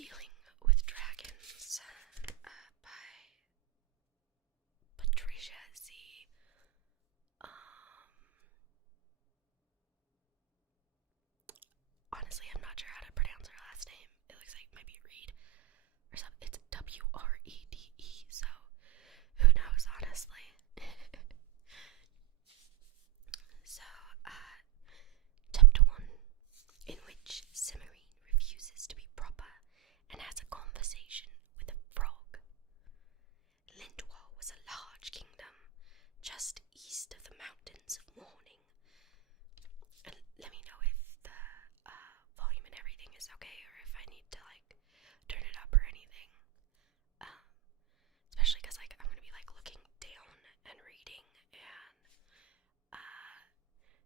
Dealing with Dragons by Patricia Z. Honestly, I'm not sure how to pronounce her last name. It looks like maybe Reed or something. It's Wrede, so who knows, honestly. So, chapter 1, in which Cimarine refuses to be proper and has a conversation with a frog. Lindwall was a large kingdom just east of the mountains of Morning. And let me know if the volume and everything is okay, or if I need to turn it up or anything. Especially because I'm gonna be looking down and reading, and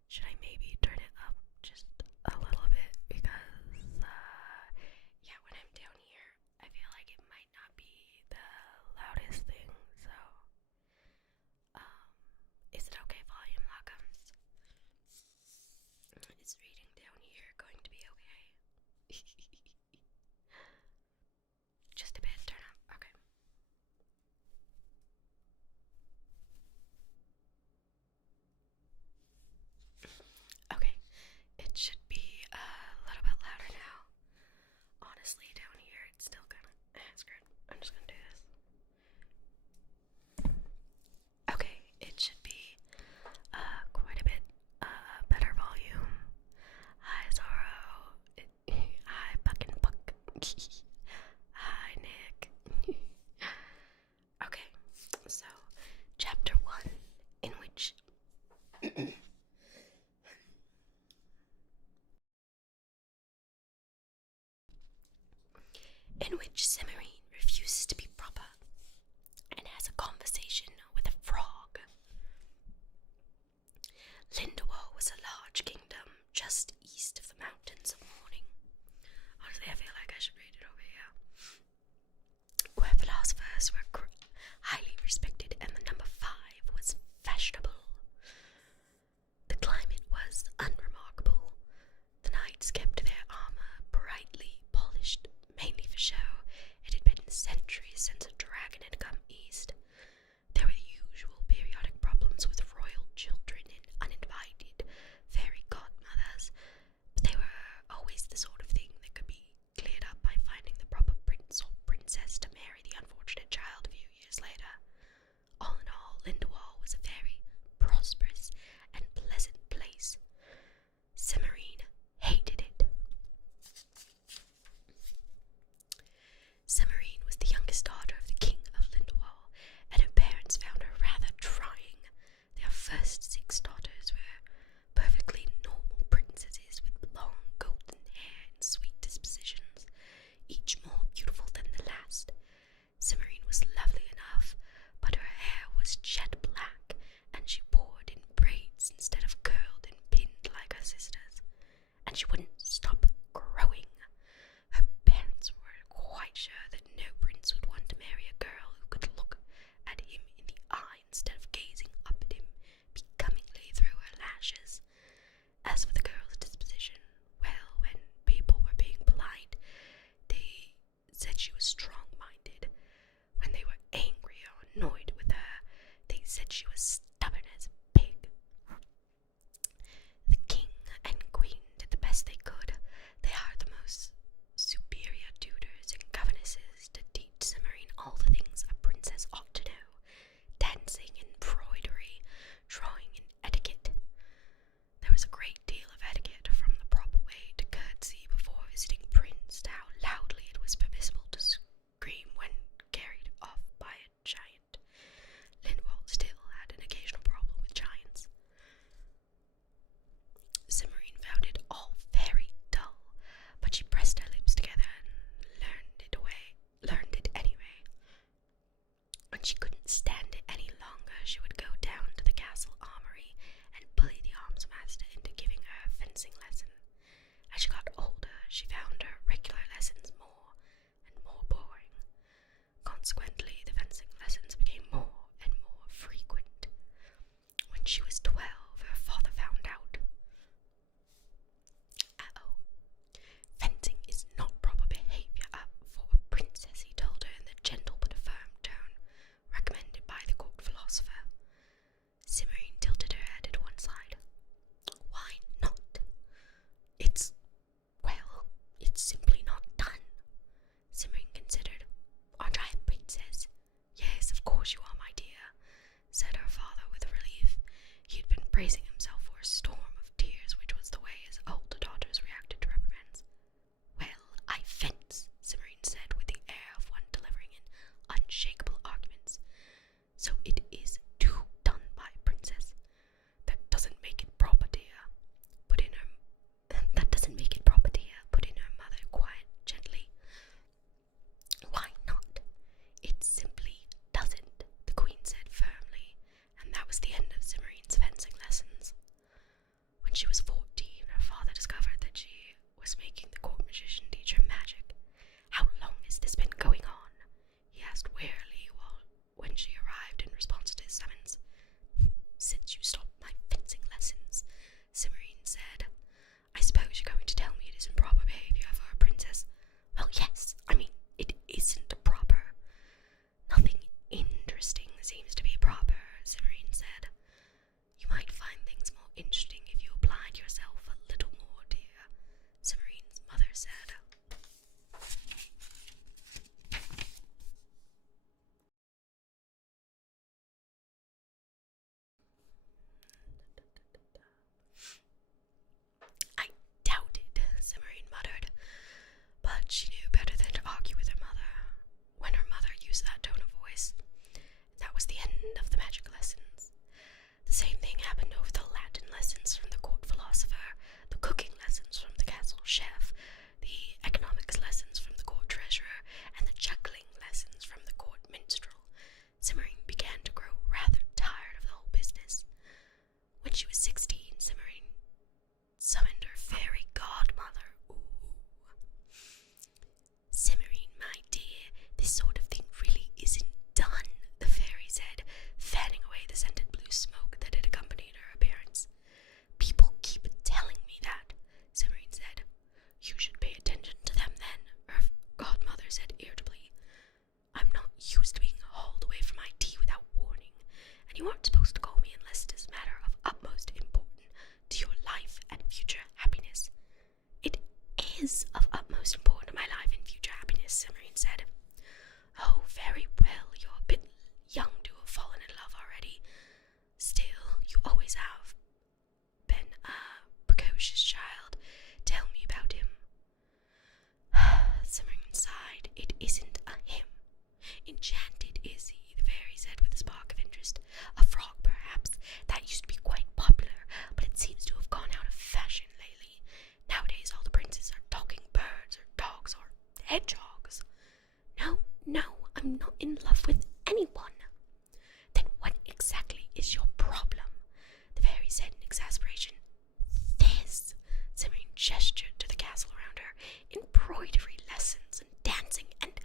should I maybe turn it up just a little bit, because yeah, when I'm down here I feel like it might not be the loudest thing. So is it okay, volume Locke'ns? Is reading down here going to be okay? Just a bit, turn up, okay. Okay, it should be a little bit louder now. Honestly, down here it's still kinda screwed. I'm just gonna do this. Okay, it should be quite a bit better volume. Hi Zorro. Hi Puck and Puck. Hi Nick. Okay, so chapter 1, in which Cimarine refuses to be proper and has a conversation with a frog. Lindwall was a large kingdom just east of the mountains of Morning. Honestly, I feel like I should read it over here. Where philosophers were highly respected and the number 5 was fashionable. The climate was unremarkable. The knights kept their armor brightly polished, mainly for show. It had been centuries since a dragon had come east. There were the usual periodic problems with royal children and uninvited fairy godmothers, but they were always the sort of thing that could be cleared up by finding the proper prince or princess to marry the unfortunate child a few years later. All in all, Lindwall was a very prosperous and pleasant place. Cimarine hated it. Cimarine was the youngest daughter of the king of Lindwall, and her parents found her rather trying. Their first 6 daughters were perfectly normal princesses with long golden hair and sweet dispositions, each more beautiful than the last. Cimarine was lovely enough, but her hair was jet black, and she wore it in braids instead of curled and pinned like her sisters, and she wouldn't stop growing. Her parents were quite sure that no prince would want to marry a girl who could look at him in the eye instead of gazing up at him becomingly through her lashes. As for the girl's disposition, well, when people were being polite, they said she was strong-minded. When they were angry or annoyed with her, they said she was stubborn as a pig. The king and queen did the best they could. They hired the most superior tutors and governesses to teach Cimarine all the things a princess ought to know: dancing, embroidery, drawing, and etiquette. There was a great deal of etiquette, from the proper way to curtsy before visiting prince to how loudly it was permissible to scream when carried off by a giant. Lindwall still had an occasional problem with giants. Cimarine found it all very dull, but she pressed her lips together and learned it anyway. When she couldn't stand it any longer, she would go down to the castle armory and bully the arms master into giving her a fencing lesson. As she got older, she found her regular lessons more and more boring. Consequently, the fencing lessons became more and more frequent. When she was 12, her father found out. Fencing is not proper behavior No, I'm not in love with anyone. Then what exactly is your problem? The fairy said in exasperation. This, Simone gestured to the castle around her, embroidery lessons and dancing and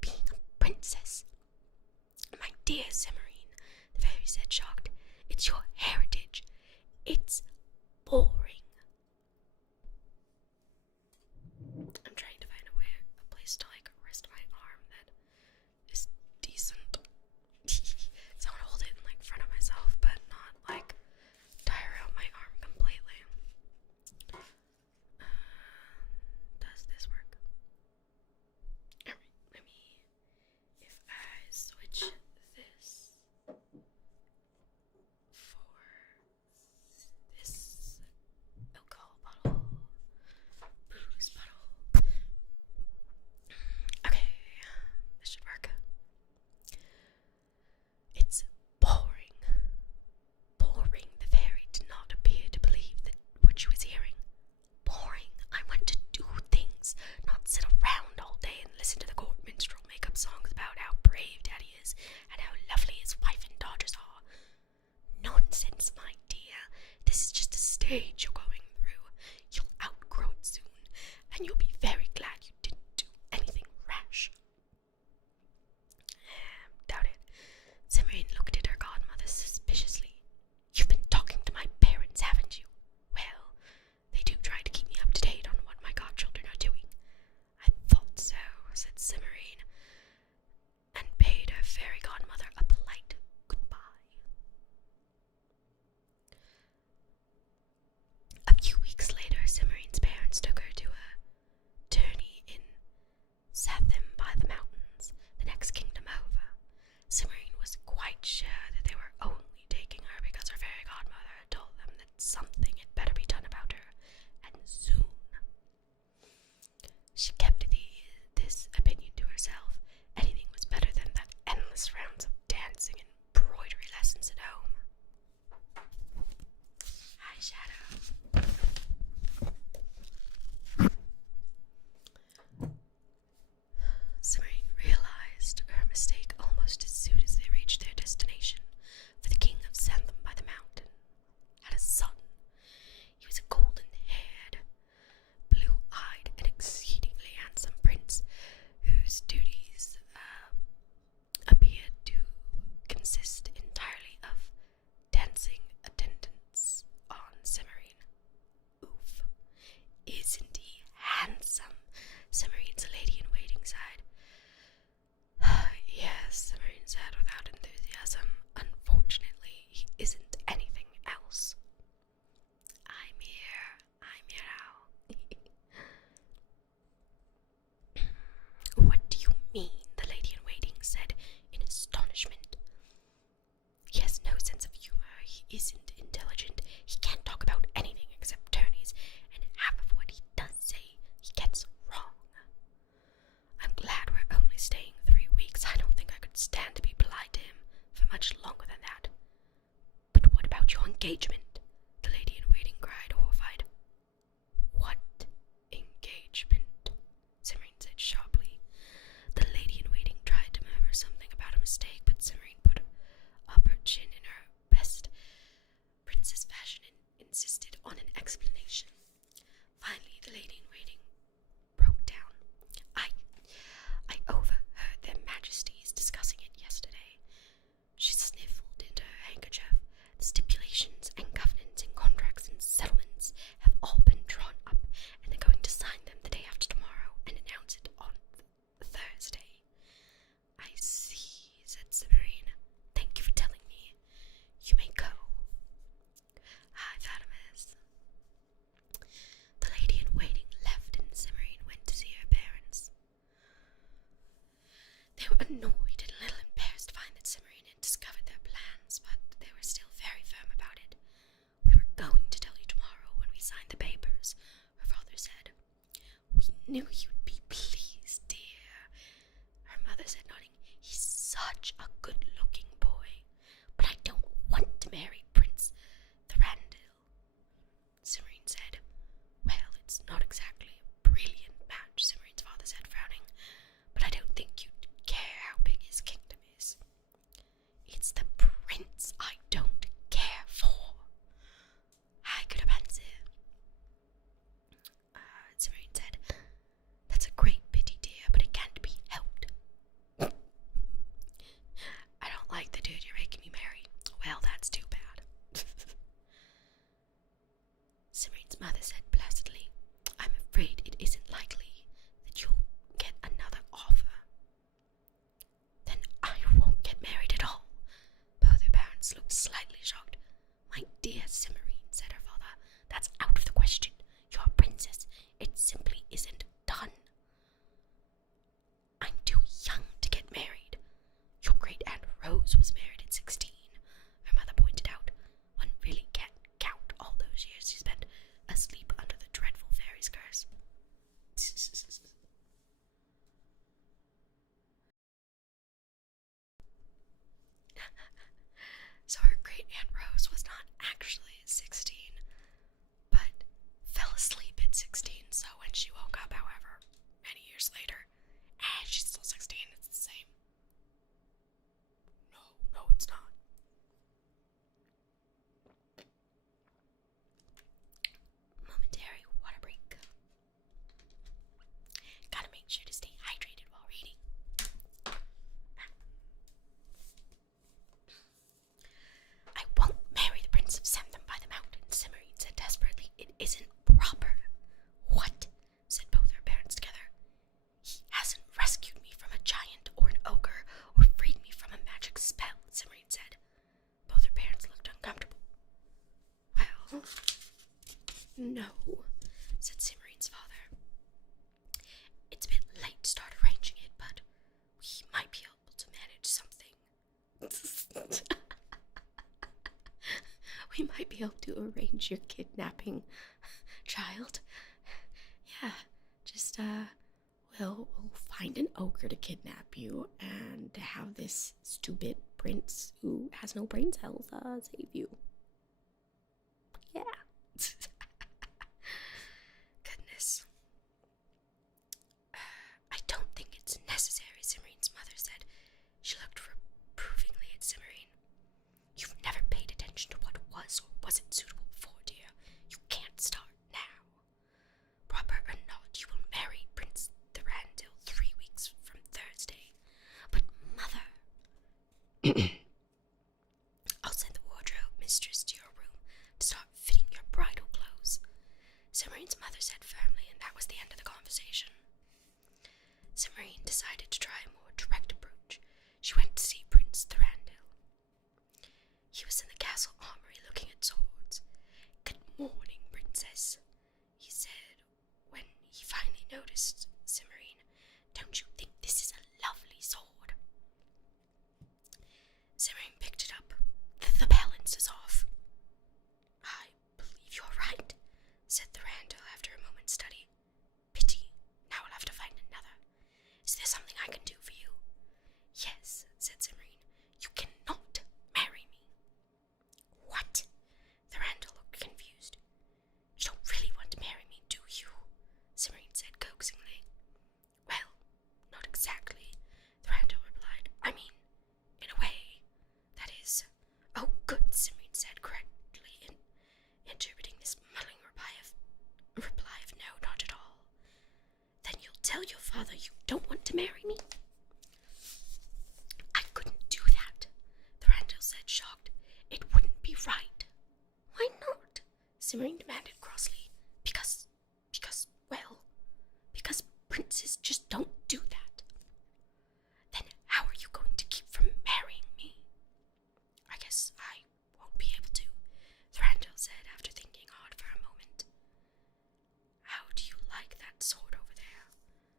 being a princess. My dear Simone, the fairy said, shocked, it's your heritage. It's boring. I'm trying to find a place to rest my arm that is decent. So I want to hold it in front of myself, but not tire out my arm completely. Does this work? Alright, if I switch this for this alcohol bottle, booze bottle. Okay, this should work. It's boring. Boring. The fairy did not appear to believe what she was hearing. Boring. I want to do things, not sit around all day and listen to the court minstrel make up songs about how brave Daddy is and how lovely his wife and daughters are. Nonsense, my dear. This is just a stage you're going through. You'll outgrow it soon, and you'll be very glad you didn't do anything rash. Doubt it. Simone looked at her godmother suspiciously. You've been talking to my parents, haven't you? Well, they do try to keep me up to date on what my godchildren are doing. I thought so, said Simone, and bade her fairy godmother a polite goodbye. A few weeks later, Simone's parents took her to a tourney in Satham-by-the-Mountains, the next kingdom over. Simone was quite sure that they were only taking her because her fairy godmother had told them that something had better be done about her, and soon. She kept this opinion to herself. Anything was better than that endless rounds of dancing and embroidery lessons at home. Eyeshadow. Simone realized her mistake almost as soon as they reached their destination, for the king of Satham-by-the-Mountain had a son. He was a golden-haired, blue-eyed, and exceedingly handsome prince whose duties appeared to consist entirely of dancing attendance on Simone. Oof. Isn't he handsome? Simone's lady-in-waiting sighed. Yes, Simone said without enthusiasm. Unfortunately, he isn't anything else. I'm here now. What do you mean? The lady-in-waiting said in astonishment. He has no sense of humor. He isn't intelligent. He can't talk about anything except tourneys, and half of what he does say he gets wrong. I'm glad we're only staying 3 weeks. I don't think I could stand to be polite to him for much longer than that. But what about your engagement? The lady-in-waiting cried, horrified. What engagement? Simone said sharply. The lady-in-waiting tried to murmur something about a mistake, but Simone put up her chin in her best princess fashion and insisted on an explanation. Finally, the lady-in-waiting broke down. I overheard their majesties discussing it yesterday. She sniffled into her handkerchief. The stipulations and covenants and contracts and settlements have all been drawn up, and they're going to sign them the day after tomorrow and announce it on Thursday. I see, said Simone. Thank you for telling me. You may go. Hi, Fatimas. The lady-in-waiting left, and Simone went to see her parents. They were annoyed and a little embarrassed to find that Simone had discovered their plans, but they were still very firm about it. We were going to tell you tomorrow when we signed the papers, her father said. We knew you'd be pleased, dear, her mother said, nodding. He's such a good-looking boy, but I don't want to marry Prince Thranduil. Simone said. Well, it's not exactly a brilliant match, Simone's father said, frowning, but I don't think you'd Rose was married at 16, her mother pointed out. One really can't count all those years she spent asleep under the dreadful fairy's curse. So her great-aunt Rose was not actually 16, but fell asleep at 16, so when she woke up, however, many years later, and she's still 16, it's the same. No, it's not. Momentary water break. Gotta make sure to stay hydrated while reading. I won't marry the Prince of Santham by the Mountains, Cimarine said desperately. It isn't proper. What? Said both her parents together. He hasn't rescued me from a giant or an ogre or freed me from a magic spell, Cimarine said. Both her parents looked uncomfortable. Well, no, said Cimarine's father. It's a bit late to start arranging it, but we might be able to manage something. We might be able to arrange your kidnapping, child. Yeah, just, we'll find an ogre to kidnap you and have this stupid prince who has no brain cells, save you. Yeah. Goodness. I don't think it's necessary, Cimarine's mother said. She looked reprovingly at Cimarine. You've never paid attention to what was or wasn't suitable before, dear. You can't start now. Proper or not, you will marry Prince Thranduil 3 weeks from Thursday. But, Mother... I'll send the wardrobe mistress to your room to start fitting your bridal clothes, Cimarine's mother said firmly, and that was the end of the conversation. Cimarine decided to try a more direct approach. She went to see Prince Thranduil. He was in the castle armory looking at swords. Good morning, princess, he said when he finally noticed Cimarine. Don't you think this is a lovely sword? Cimarine picked it up. The balance is off. I believe you're right, said Thranduil after a moment's study. Pity. Now I'll have to find another. Is there something I can do for you? Yes, said Cimarine. You cannot marry me. What? Thranduil looked confused. You don't really want to marry me, do you? Cimarine said coaxingly. Well, not exactly, Thranduil replied. I mean, in a way, that is. Oh, good, Cimarine said correctly, interpreting this muddling reply of no, not at all. Then you'll tell your father you don't want to marry me? I couldn't do that, Thranduil said, shocked. It wouldn't be right. Why not? Cimarine demanded crossly. Because princes just don't do that. Then how are you going to keep from marrying me? I guess I won't be able to, Thranduil said after thinking hard for a moment. How do you like that sword over there?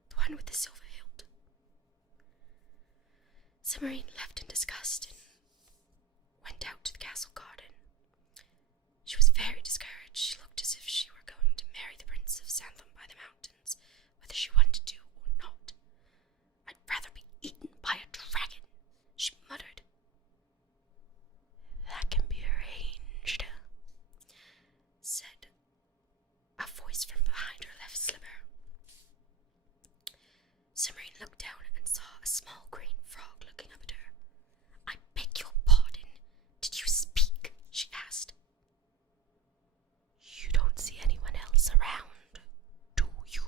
The one with the silver hilt? Cimarine left in disgust and went out to the castle garden. She was very discouraged. She looked as if she were going to marry the Prince of Santham by the Mountains, whether she wanted to or not. I'd rather be eaten by a dragon, she muttered. That can be arranged, said a voice from behind her left slipper. Cimarine looked down and saw a small green frog looking up at her. I beg your pardon. Did you speak? She asked. You don't see anyone else around, do you?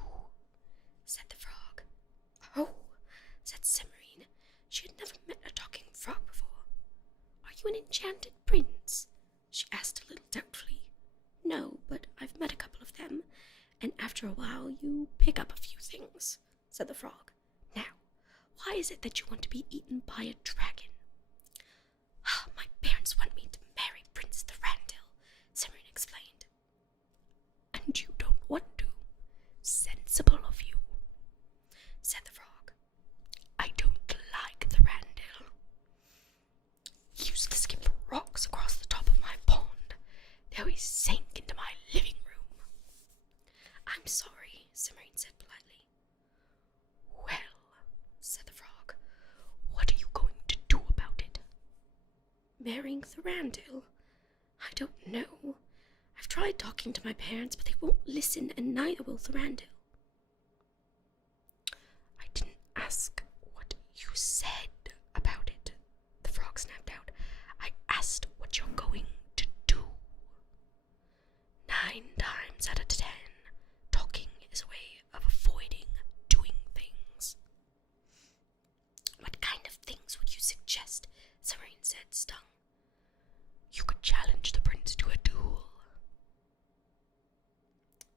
Said the frog. Oh, said Cimarine. She had never met a talking frog before. Are you an enchanted prince? She asked a little doubtfully. No, but I've met a couple of them, and after a while you pick up a few things, said the frog. Now, why is it that you want to be eaten by a dragon? My parents want me to marry Prince Thranduil, Cimarine explained. And you don't want to? Sensible of you, said the frog. I don't like Thranduil. marrying Thorandil? I don't know. I've tried talking to my parents, but they won't listen, and neither will Thorandil. I didn't ask what you said about it, the frog snapped out. I asked what you're going to do. 9 times out of 10, talking is a way of avoiding doing things. What kind of things would you suggest? Serene said, stung. You could challenge the prince to a duel.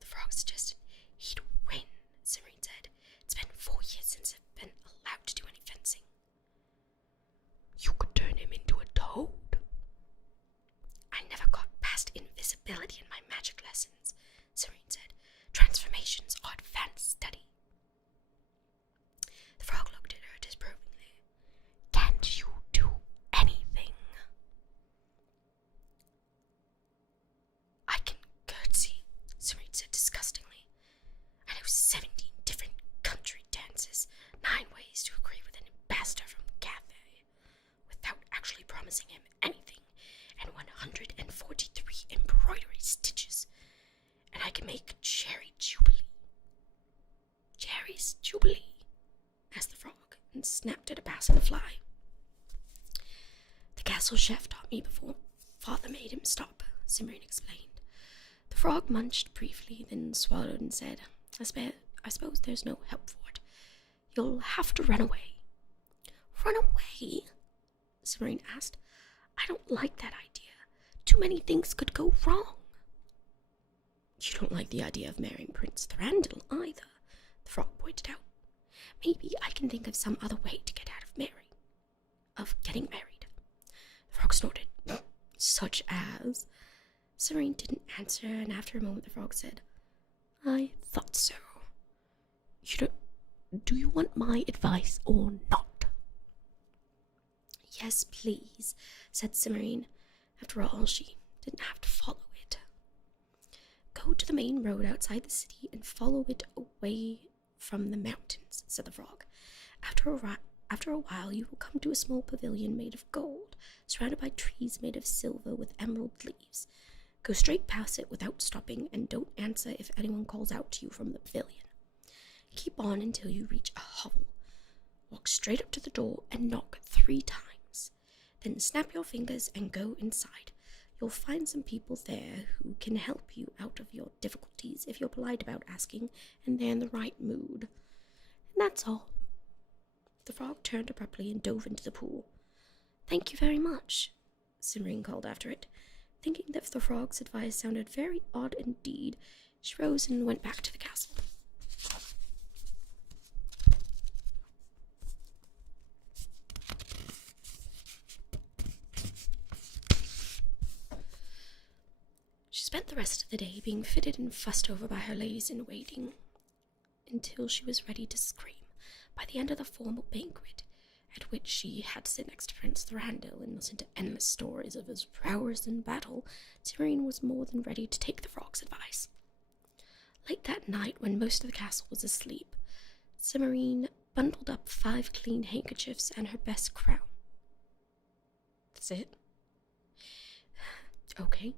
The frog suggested he'd win, Serene said. It's been 4 years since I've been allowed to do any fencing. You could turn him into a toad. I never got past invisibility in my magic lessons, Serene said. Transformations are advanced study. The frog looked at her disapprovingly. Can't you do anything? I can curtsy, Serene said disgustingly. I know 17 different country dances, 9 ways to agree with an ambassador from Cathay, without actually promising him anything, and 143 embroidery stitches. And I can make Cherry Jubilee. Cherry's Jubilee, asked the frog, and snapped at a passing fly. The castle chef taught me before father made him stop, Simran explained. The frog munched briefly, then swallowed and said, I suppose there's no help for it. You'll have to run away. Run away? Simran asked. I don't like that idea. Too many things could go wrong. You don't like the idea of marrying Prince Thorandil either, the frog pointed out. Maybe I can think of some other way to get out of getting married. The frog snorted. Such as? Serene didn't answer, and after a moment the frog said, I thought so. Do you want my advice or not? Yes, please, said Cimarine. After all, she didn't have to follow it. Go to the main road outside the city and follow it away from the mountains, said the frog. After a while, you will come to a small pavilion made of gold, surrounded by trees made of silver with emerald leaves. Go straight past it without stopping, and don't answer if anyone calls out to you from the pavilion. Keep on until you reach a hovel. Walk straight up to the door and knock 3 times. Then snap your fingers and go inside. You'll find some people there who can help you out of your difficulties if you're polite about asking and they're in the right mood. And that's all. The frog turned abruptly and dove into the pool. Thank you very much, Simrine called after it. Thinking that the frog's advice sounded very odd indeed, she rose and went back to the castle. She spent the rest of the day being fitted and fussed over by her ladies-in-waiting until she was ready to scream. By the end of the formal banquet, at which she had to sit next to Prince Thorandil and listen to endless stories of his prowess in battle, Serene was more than ready to take the frog's advice. Late that night, when most of the castle was asleep, Serene bundled up 5 clean handkerchiefs and her best crown. That's it? Okay.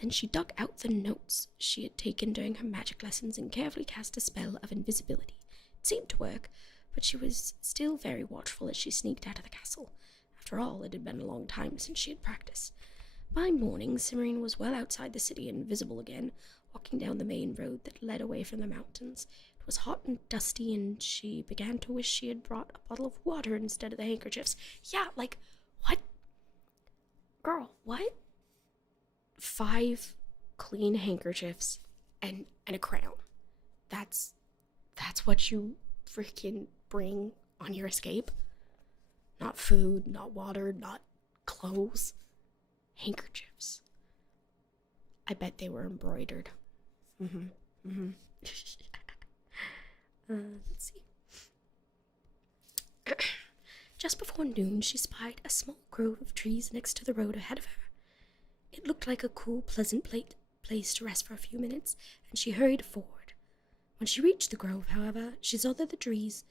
Then she dug out the notes she had taken during her magic lessons and carefully cast a spell of invisibility. It seemed to work, but she was still very watchful as she sneaked out of the castle. After all, it had been a long time since she had practiced. By morning, Cimarine was well outside the city and visible again, walking down the main road that led away from the mountains. It was hot and dusty, and she began to wish she had brought a bottle of water instead of the handkerchiefs. Yeah, like, what? Girl, what? 5 clean handkerchiefs and a crown. That's what you freaking bring on your escape? Not food, not water, not clothes. Handkerchiefs. I bet they were embroidered. Let's see. Just before noon, she spied a small grove of trees next to the road ahead of her. It looked like a cool, pleasant place to rest for a few minutes, and she hurried forward. When she reached the grove, however, she saw that the trees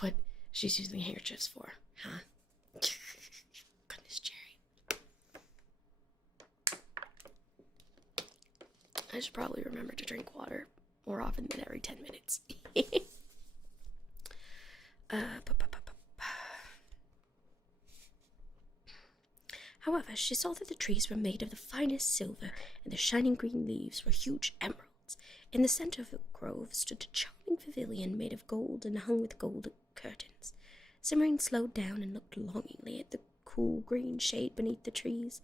That's what she's using handkerchiefs for, huh? Goodness, Jerry. I should probably remember to drink water more often than every 10 minutes. However, she saw that the trees were made of the finest silver, and the shining green leaves were huge emeralds. In the center of the grove stood a charming pavilion made of gold and hung with gold curtains. Cimmerian slowed down and looked longingly at the cool green shade beneath the trees.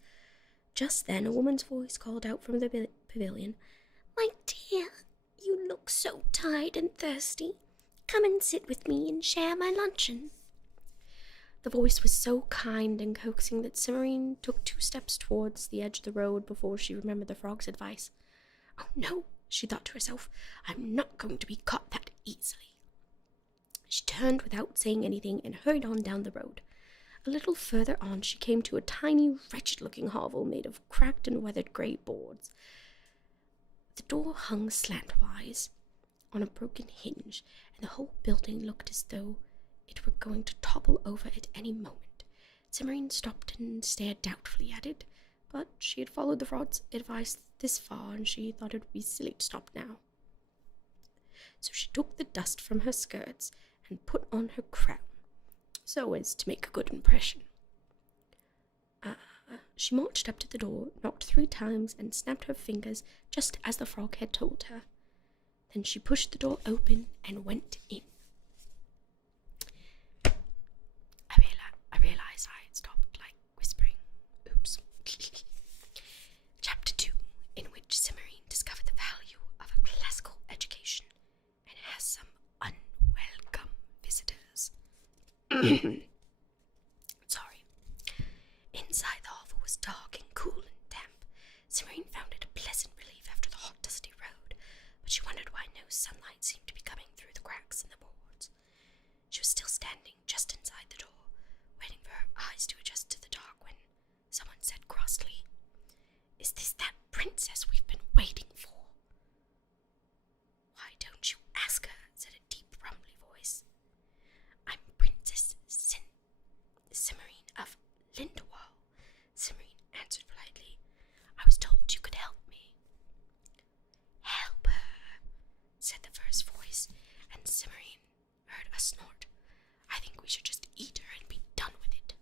Just then a woman's voice called out from the pavilion, "My dear, you look so tired and thirsty. Come and sit with me and share my luncheon." The voice was so kind and coaxing that Cimmerian took 2 steps towards the edge of the road before she remembered the frog's advice. "Oh no," she thought to herself, "I'm not going to be caught that easily." She turned without saying anything and hurried on down the road. A little further on she came to a tiny, wretched-looking hovel made of cracked and weathered grey boards. The door hung slantwise on a broken hinge, and the whole building looked as though it were going to topple over at any moment. Cimmerian stopped and stared doubtfully at it, but she had followed the frog's advice this far, and she thought it would be silly to stop now. So she took the dust from her skirts and put on her crown, so as to make a good impression. She marched up to the door, knocked 3 times, and snapped her fingers just as the frog had told her. Then she pushed the door open and went in. I realized I had stopped, whispering. Oops. Chapter 2, in which Cimmerian discovered the value of a classical education and has some unwelcome visitors. Sorry. Inside the hovel was dark and cool and damp. Cimmerian found it a pleasant relief after the hot, dusty road, but she wondered why no sunlight seemed to be coming through the cracks in the boards. She was still standing just inside the door, waiting for her eyes to adjust to the dark when someone said crossly, "Is this that princess we've been waiting for?" "Why don't you ask her?" said a deep, rumbly voice. "I'm Princess Cimmerian of Lindwall," Cimmerian answered politely. "I was told you could help me." "Help her," said the first voice, and Cimmerian heard a snort. "I think we should just eat her and be done with it."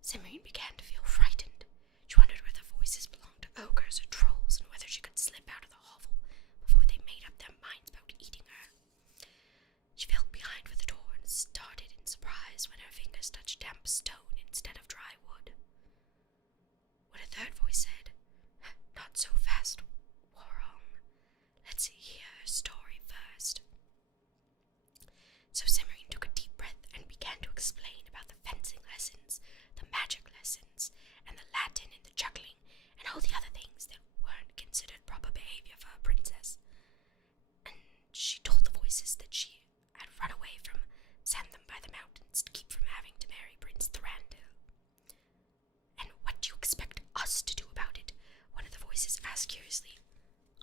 Cimmerian began to feel frightened. She wondered whether voices belonged to ogres or trolls, and whether she could slip out of the hovel before they made up their minds about eating her. She felt behind for the door and started in surprise when her fingers touched damp stone instead of dry wood. When a third voice said, "Not so fast, Warong. Let's hear her story first." So Cimmerian took a deep breath and began to explain about the fencing lessons, the magic lessons, and the Latin and the juggling, and all the other things that weren't considered proper behavior for a princess. And she told the voices that she had run away from Santham by the mountains to keep from having to marry Prince Thranduil. "And what do you expect us to do about it?" one of the voices asked curiously.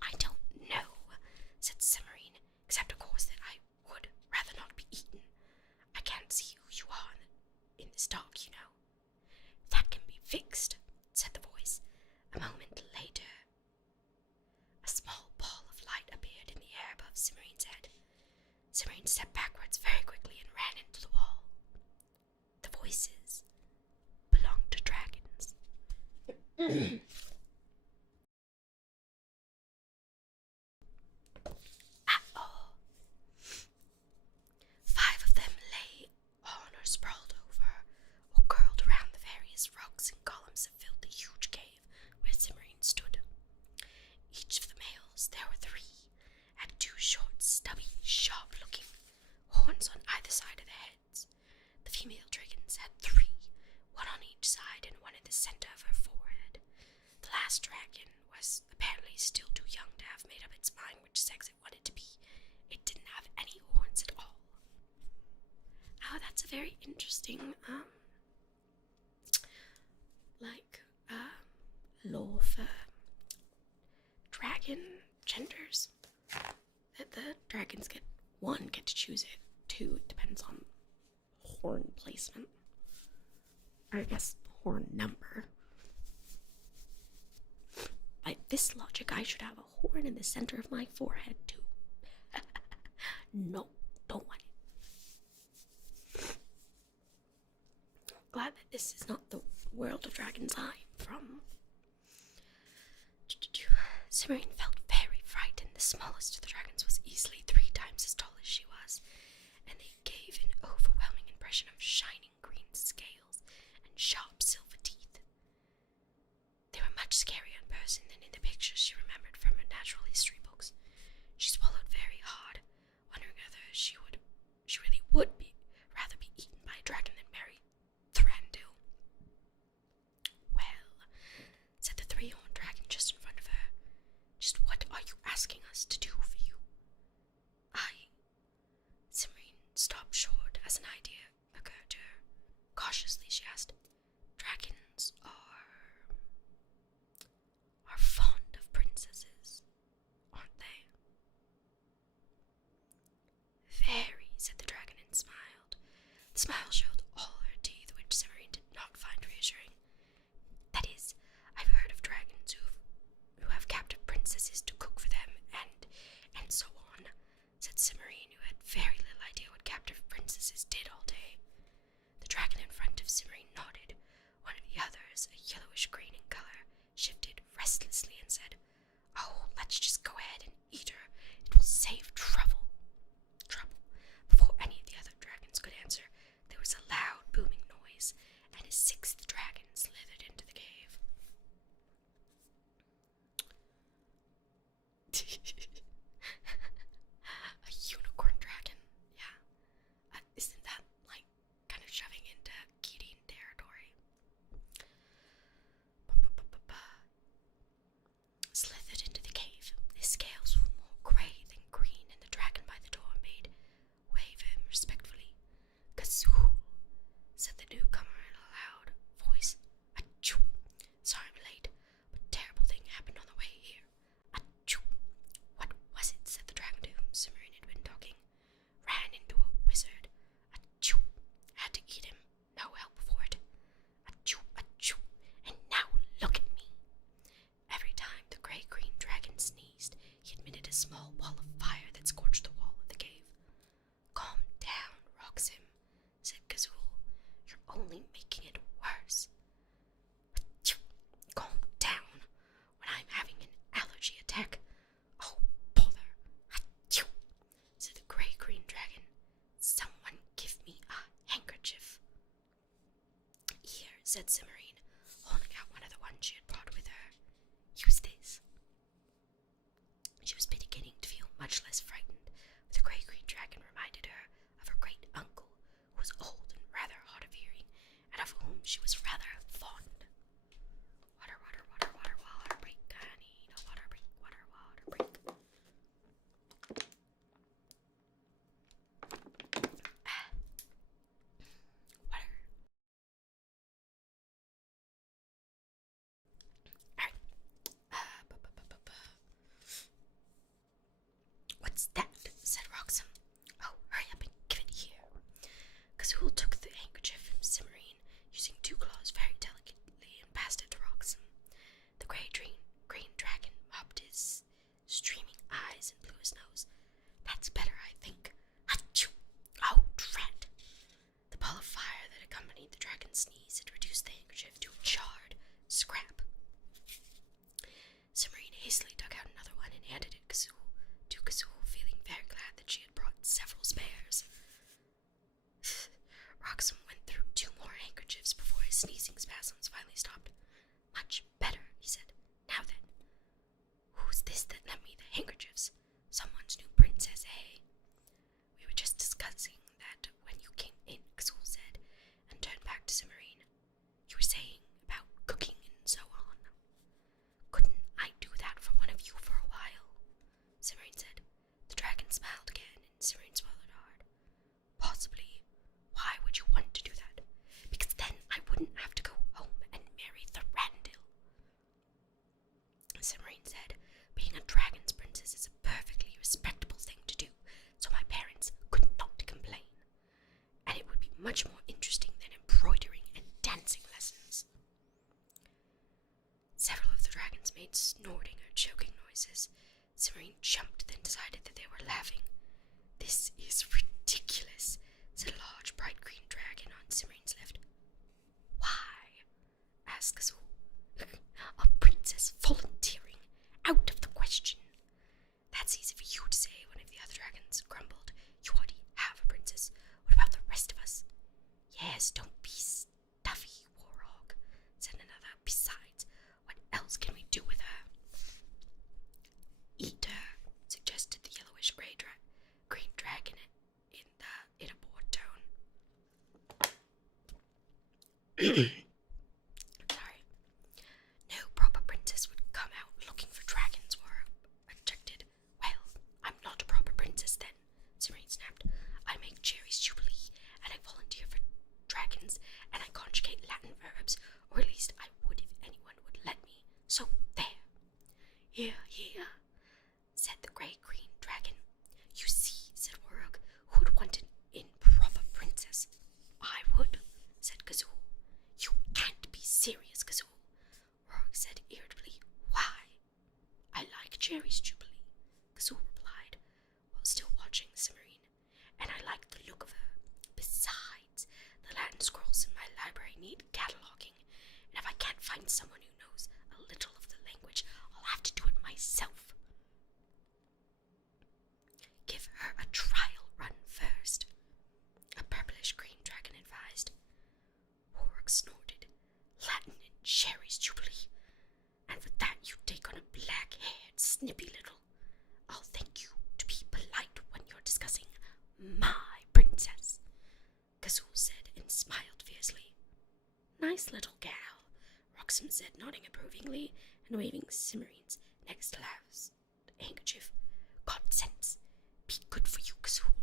"I don't know," said Cimmerian, "except of course that I would rather not be eaten. I can't see who you are in this dark, you know." "That can be fixed," said the voice. A moment later, a small ball of light appeared in the air above Cimmerian's head. Cimmerian stepped backwards very quickly and ran into the wall. The voices belonged to dragons. Oh. 5 of them lay on or sprawled over or curled around the various rocks and columns that filled the huge cave where Cimmerian stood. Each of the males, there were 3, had 2 short, stubby, sharp-looking horns on either side of their heads. The female dragons had 3, one on each side and one in the center of her forehead. The last dragon was apparently still too young to have made up its mind which sex it wanted to be. It didn't have any horns at all. Oh, that's a very interesting, law for dragon genders. That the dragons get to choose it. 2, it depends on horn placement. Or I guess horn number. By this logic, I should have a horn in the center of my forehead, too. No, don't want it. Glad that this is not the world of dragons I'm from. Cimarine felt very frightened. The smallest of the dragons was easily 3 times as tall as she was, and they gave an overwhelming impression of shining green scales and sharp silver teeth. They were much scarier in person than in the pictures she remembered from her natural history books. She swallowed very hard, wondering whether she really would rather be eaten by a dragon than marry Thranduil. Well, said the 3-horned dragon just in front of her, just what are you asking us to do for you? Cimarine stopped short as an idea occurred to her. Cautiously she asked, dragons are fond of princesses, aren't they? Very, said the dragon and smiled. The smile showed all her teeth, which Cimarine did not find reassuring. That is, I've heard of dragons who have captive princesses to cook for them, and so on, said Cimarine, who had very little idea what captive princesses did all day. The dragon in front of Cimarine nodded. One of the others, a yellowish-green in color, shifted restlessly and said, "Oh, let's just go ahead and eat her. It will save trouble." Before any of the other dragons could answer, there was a loud booming noise, and a 6th dragon slithered into the cave. A unicorn dragon, yeah. Isn't that, like, kind of shoving into Gideon territory? Slithered into the cave. His scales were more gray than green, and the dragon by the door made way for him respectfully. "Gazool," said the newcomer in a loud voice. "Achoo! Sorry I'm late, but a terrible thing happened on the way here. Achoo!" "What was it?" said the dragon to whom Cimarine had been talking. "Ran into a wizard. Achoo! Had to eat him. No help for it. Achoo! Achoo! And now look at me." Every time the gray-green dragon sneezed, he emitted a small ball of fire that scorched the wall of the cave. "Calm down, Roxim," said Gazool. "You're only making it worse." "Achoo! Calm down when I'm having an allergy attack. Oh, bother. Achoo!" said the gray-green dragon. "Someone give me a handkerchief." "Here," said Cimarine, holding out one of the ones she had brought with her. "Use this." She was beginning to feel much less frightened, but the gray-green dragon reminded her of her great uncle, who was old and rather hard of hearing, and of whom she was rather fond. Water, water, water, water, water break. I need a water break, water, water break. Water. Alright. "What's that?" said Roxim. "Oh, hurry up and give it here." Gazool took the handkerchief from Cimarine, using 2 claws very delicately, and passed it to Roxim. The green dragon mopped his streaming eyes and blew his nose. "That's better, I think. Achoo! Oh, drat!" The ball of fire that accompanied the dragon's sneeze had reduced the handkerchief to a charred scrap. Cimarine hastily dug out another one and handed it to Gazool, feeling very glad that she had brought several spares. Roxim went through 2 more handkerchiefs before his sneezing spasms finally stopped. "Much better," he said. "Now then, who's this that lent me the handkerchiefs? Someone's new princess, eh?" "We were just discussing that when you came in," Gazool said, and turned back to Cimarine. "You were saying about cooking and so on. Couldn't I do that for one of you for a while?" Cimarine said. The dragon smiled again, and Cimarine swallowed hard. "Possibly. Why would you want to do that?" "Because then I wouldn't have to go home and marry Thranduil." Cimarine said, "Being a dragon's princess is a perfectly respectable thing to do, so my parents could not complain. And it would be much more interesting than embroidering and dancing lessons. Several of the dragons made snorting or choking noises. Cimmerian jumped, then decided that they were laughing. "This is ridiculous," said a large, bright green dragon on Cimmerian's left. "Why?" asked Gazul. "A princess volunteering. Out of the question." "That's easy for you to say," one of the other dragons grumbled. "You already have a princess. What about the rest of us?" "Yes, don't be stuffy, Warhog," said another. "Besides, what else can we do with her?" "Eat her," suggested the yellowish-green dragon in a bored tone. Sorry. "No proper princess would come out looking for dragons," Warhog objected. "Well, I'm not a proper princess then," Serene snapped. "I make Jerry's Jubilee, and I volunteer for dragons, and I conjugate Latin verbs, or at least I would if anyone would let me. So, there." "Here, here," said the grey-green dragon. "You see," said Warhog, "who would want an improper princess?" "I would," said Gazul. "You can't be serious, Gazul," Warhog said irritably. "Why?" "I like Jerry's Jubilee," Gazul replied, while still watching Cimmerian, "and I like the look of her. Besides, the Latin scrolls in my library need cataloguing, and if I can't find someone who knows a little of the language, I'll have to do it myself." "Give her a trial run first," a purplish-green dragon advised. Warwick snorted. "Latin and Jerry's Jubilee, and for that you take on a black-haired, snippy little. I'll thank you to be polite when you're discussing my princess," Gazul said and smiled fiercely. "Nice little gal," Roxham said, nodding approvingly and waving Cimmerian's next to last handkerchief. "God sense. Be good for you, Gazul."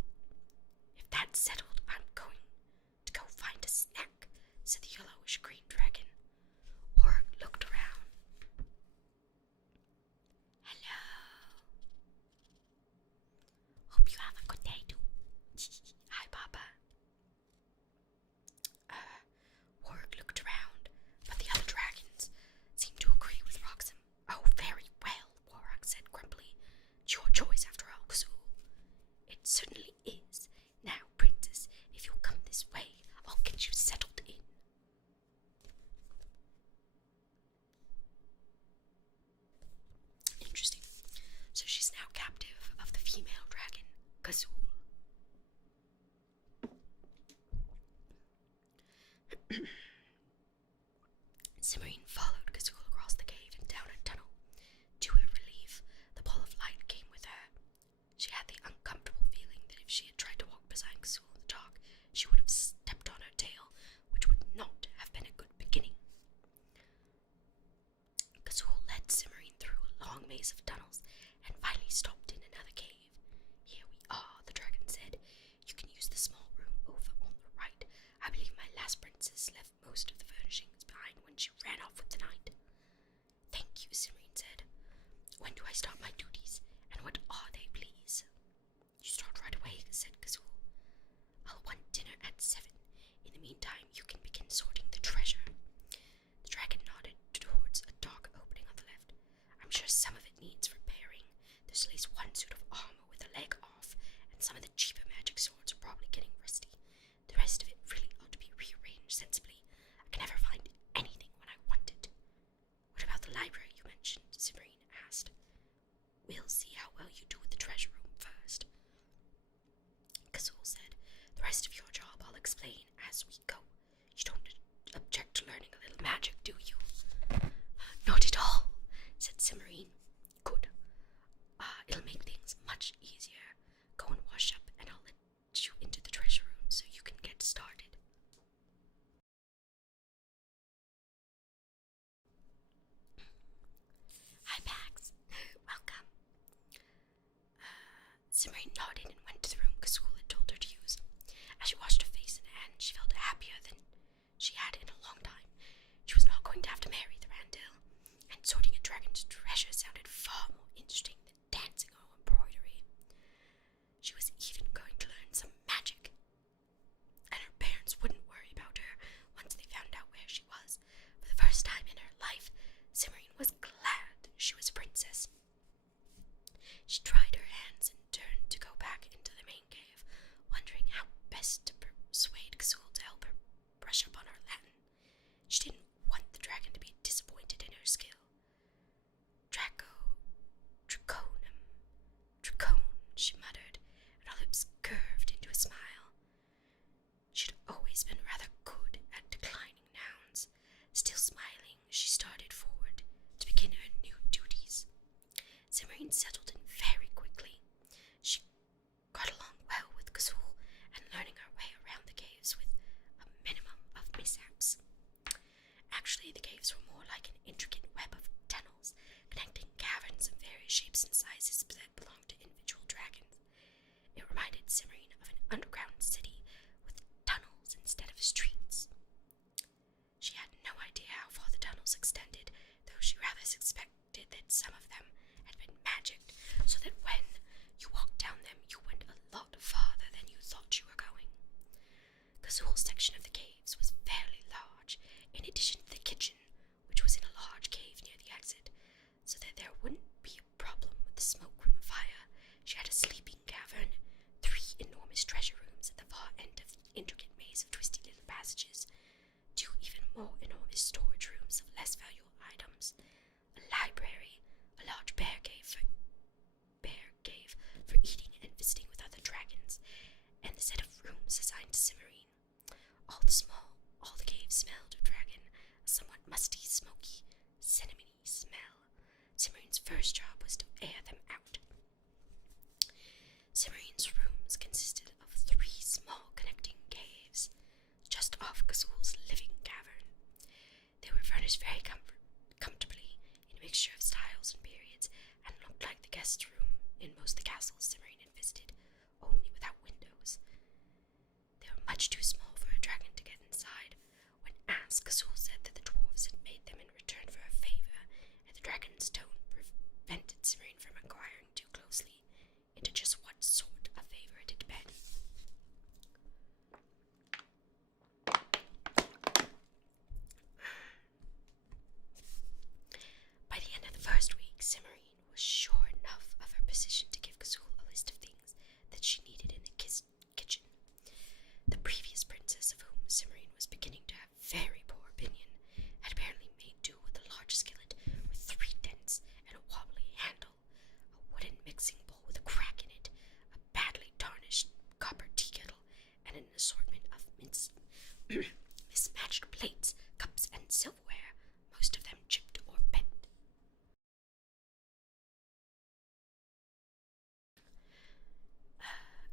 "If that's settled, I'm going to go find a snack," said the yellowish-green dragon. Warwick looked around. "Hello. Hope you have a good day, too." "Hi, Papa." Warwick looked around, but the other dragons seemed to agree with Roxham. "Oh, very well," Warwick said grumpily. "It's your choice, after all, Gazul." "It certainly is. Now, princess, if you'll come this way, I'll get you settled in." Interesting. So she's now captive of the female dragon, Gazul. Cimmerian followed Gazul across the cave and down a tunnel. To her relief, the ball of light came with her. She had the uncomfortable feeling that if she had tried to walk beside Gazul in the dark, she would have stepped on her tail, which would not have been a good beginning. Gazul led Cimmerian through a long maze of tunnels and finally stopped in another cave. "Here we are," the dragon said. "You can use the small room over on the right. I believe my last princess left most of the furnishings behind when she ran off with the knight." "Thank you," Cimmerian said. "When do I start my duties, and what are they, please?" "You start right away," said Gazul. "I'll want dinner at 7. In the meantime, you can begin sorting the treasure." The dragon nodded towards a dark opening on the left. "I'm sure some of it needs repairing. There's at least one suit of armor with a leg off, and some of the cheaper magic swords are probably getting rusty. The rest of it really ought to be rearranged sensibly. I can never find anything when I want it." "What about the library you mentioned?" Cimmerian asked. "We'll see how well you do with the treasure room first," Gazul said. "The rest of your job I'll explain as we go. You don't object to learning a little magic, do you?" "Not at all," said Cimmerian. "Good. It'll make things much easier. Go and wash up, and I'll let you into the treasure room so you can get started." "Hi, Pax. Welcome." Cimmerian nodded and went to the room Gazul had told her to use. As she washed her face and hands, she felt happier than she had in a long time. She was not going to have to marry the Randall, and sorting a dragon's treasure sounded far more interesting than dancing or embroidery. She was even going to learn some magic, and her parents various shapes and sizes that belonged to individual dragons. It reminded Cimmerian of an underground city with tunnels instead of streets. She had no idea how far the tunnels extended, though she rather suspected that some of them had been magicked, so that when you walked down them you went a lot farther than you thought you were going. Kazul's section of the caves was fairly large, in addition to the kitchen, which was in a large cave near the exit, so that there wouldn't be a problem with the smoke from the fire. She had a sleeping cavern, 3 enormous treasure rooms at the far end of the intricate maze of twisty little passages, 2 even more enormous storage rooms of less valuable items, a library, a large bear cave for eating and visiting with other dragons, and a set of rooms assigned to Cimmerian. All the caves smelled of dragon, a somewhat musty, smoky, cinnamony smell. Cimmerian's first job was to air them out. Cimmerian's rooms consisted of 3 small connecting caves, just off Kazul's living cavern. They were furnished very comfortably in a mixture of styles and periods, and looked like the guest room in most of the castles Cimmerian had visited, only without windows. They were much too small for a dragon to get inside. When asked, Kazul said that the dwarves had made them in return for a favor, and the dragon's tone prevented Cimmerian from inquiring too closely into just what sort of favor it had been. By the end of the first week, Cimmerian was sure enough of her position to give Kazul a list of things that she needed in the kitchen. The previous princess, of whom Cimmerian was beginning to have very poor opinion, had apparently made do with a large skillet with 3 dents and a wobbly handle, a wooden mixing bowl with a crack in it, a badly tarnished copper tea kettle, and an assortment of mismatched plates, cups, and silverware, most of them chipped or bent.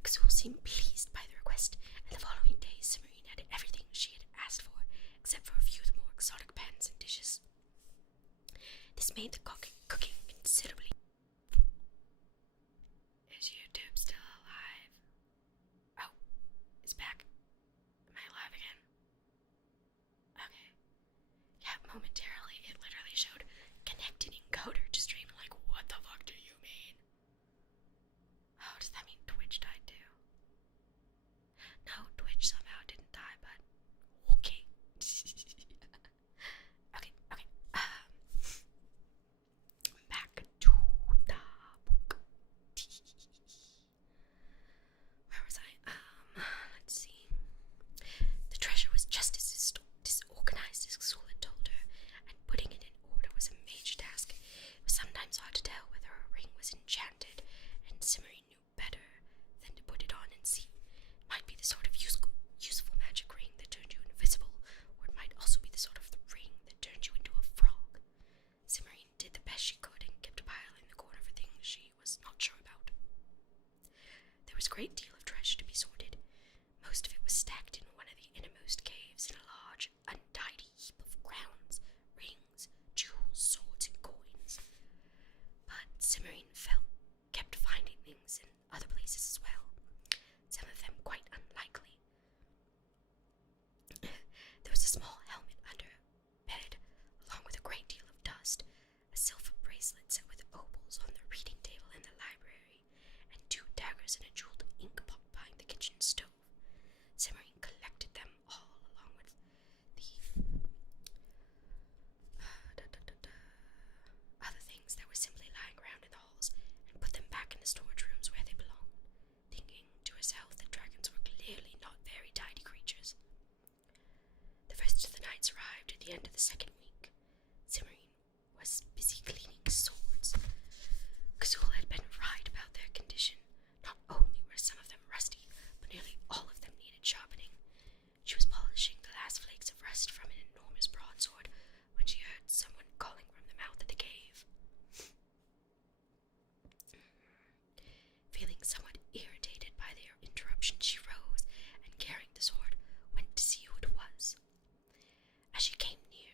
Kazul seemed pleased by the request, and the following day Cimmerian had everything she had asked for, except for a few of the more exotic pans and dishes. This made the cooking considerably. Is YouTube still alive? Oh, it's back. Am I alive again? Okay. Yeah, momentarily it literally showed connect an encoder to stream. Like, what the fuck do you mean? Oh, does that mean Twitch died too? No, Twitch somehow didn't die, but okay. okay. Back to the book. Where was I? Let's see. The treasure was just as disorganized as Kazul had told her, and putting it in order was a major task. It was sometimes hard to tell whether a ring was enchanted, and Cimmerian knew better than to put it on and see. It might be the sort of useful magic ring that turned you invisible, or it might also be the sort of ring that turned you into a frog. Cimmerian did the best she could and kept a pile in the corner for things she was not sure about. There was a great deal of treasure to be sorted. Most of it was stacked in one of the innermost caves in a large, untidy heap of crowns, rings, jewels, swords, and coins. But Cimmerian kept finding things in other places as well, some of them quite unlikely. There was a small helmet under a bed, along with a great deal of dust, a silver bracelet set with opals on the reading table in the library, and 2 daggers and a jeweled ink pot behind the kitchen stove. Cimmerian collected them all along with the other things that were simply lying around in the halls, and put them back in the storage rooms where they belonged, thinking to herself that dragons were clearly not very tidy creatures. The first of the nights arrived at the end of the second week. Cimmerian was busy cleaning swords. Kazul had been right about their condition. Not only were some of them rusty, but nearly all of them needed sharpening. She was polishing the last flakes of rust from an enormous broadsword when she heard someone calling from the mouth of the cave. Feeling somewhat irritated by their interruption, she rose, and carrying the sword, went to see who it was. As she came near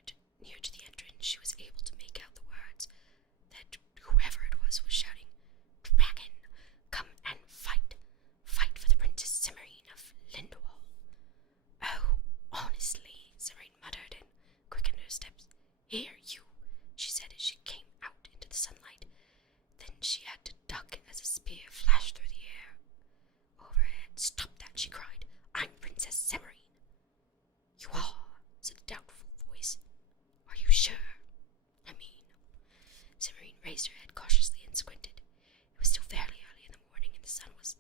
and she had to duck as a spear flashed through the air overhead. "Stop that," she cried. "I'm Princess Semarine." "You are," said a doubtful voice. "Are you sure?" "I mean—" Semarine raised her head cautiously and squinted. It was still fairly early in the morning, and the sun was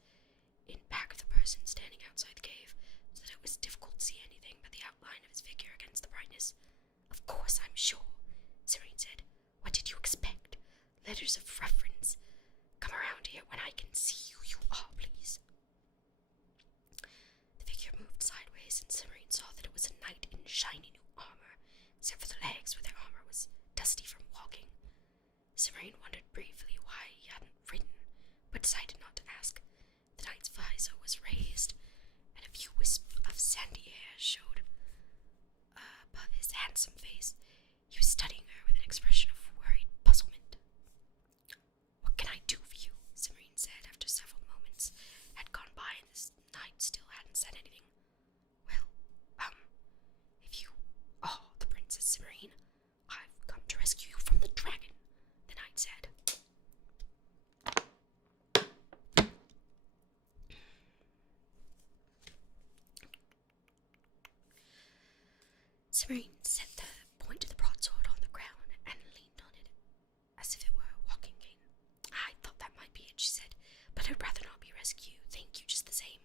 in back of the person standing outside the cave, so that it was difficult to see anything but the outline of his figure against the brightness. "Of course I'm sure," Serene said. "What did you expect? Letters of reference. Come around here when I can see who you are, please." The figure moved sideways, and Serene saw that it was a knight in shiny new armor, except for the legs, where their armor was dusty from walking. Serene wondered briefly why he hadn't ridden, but decided not to ask. The knight's visor was raised, and a few wisps of sandy hair showed above his handsome face. He was studying her with an expression of worried puzzlement. "What can I do for you?" Serene said, after several moments had gone by and this knight still hadn't said anything. "Well, if you are the Princess Serene, I've come to rescue you from the dragon," the knight said. Serene set the point of the broadsword on the ground and leaned on it as if it were a walking cane. "I thought that might be it," she said, "but I'd rather not be rescued. Thank you just the same."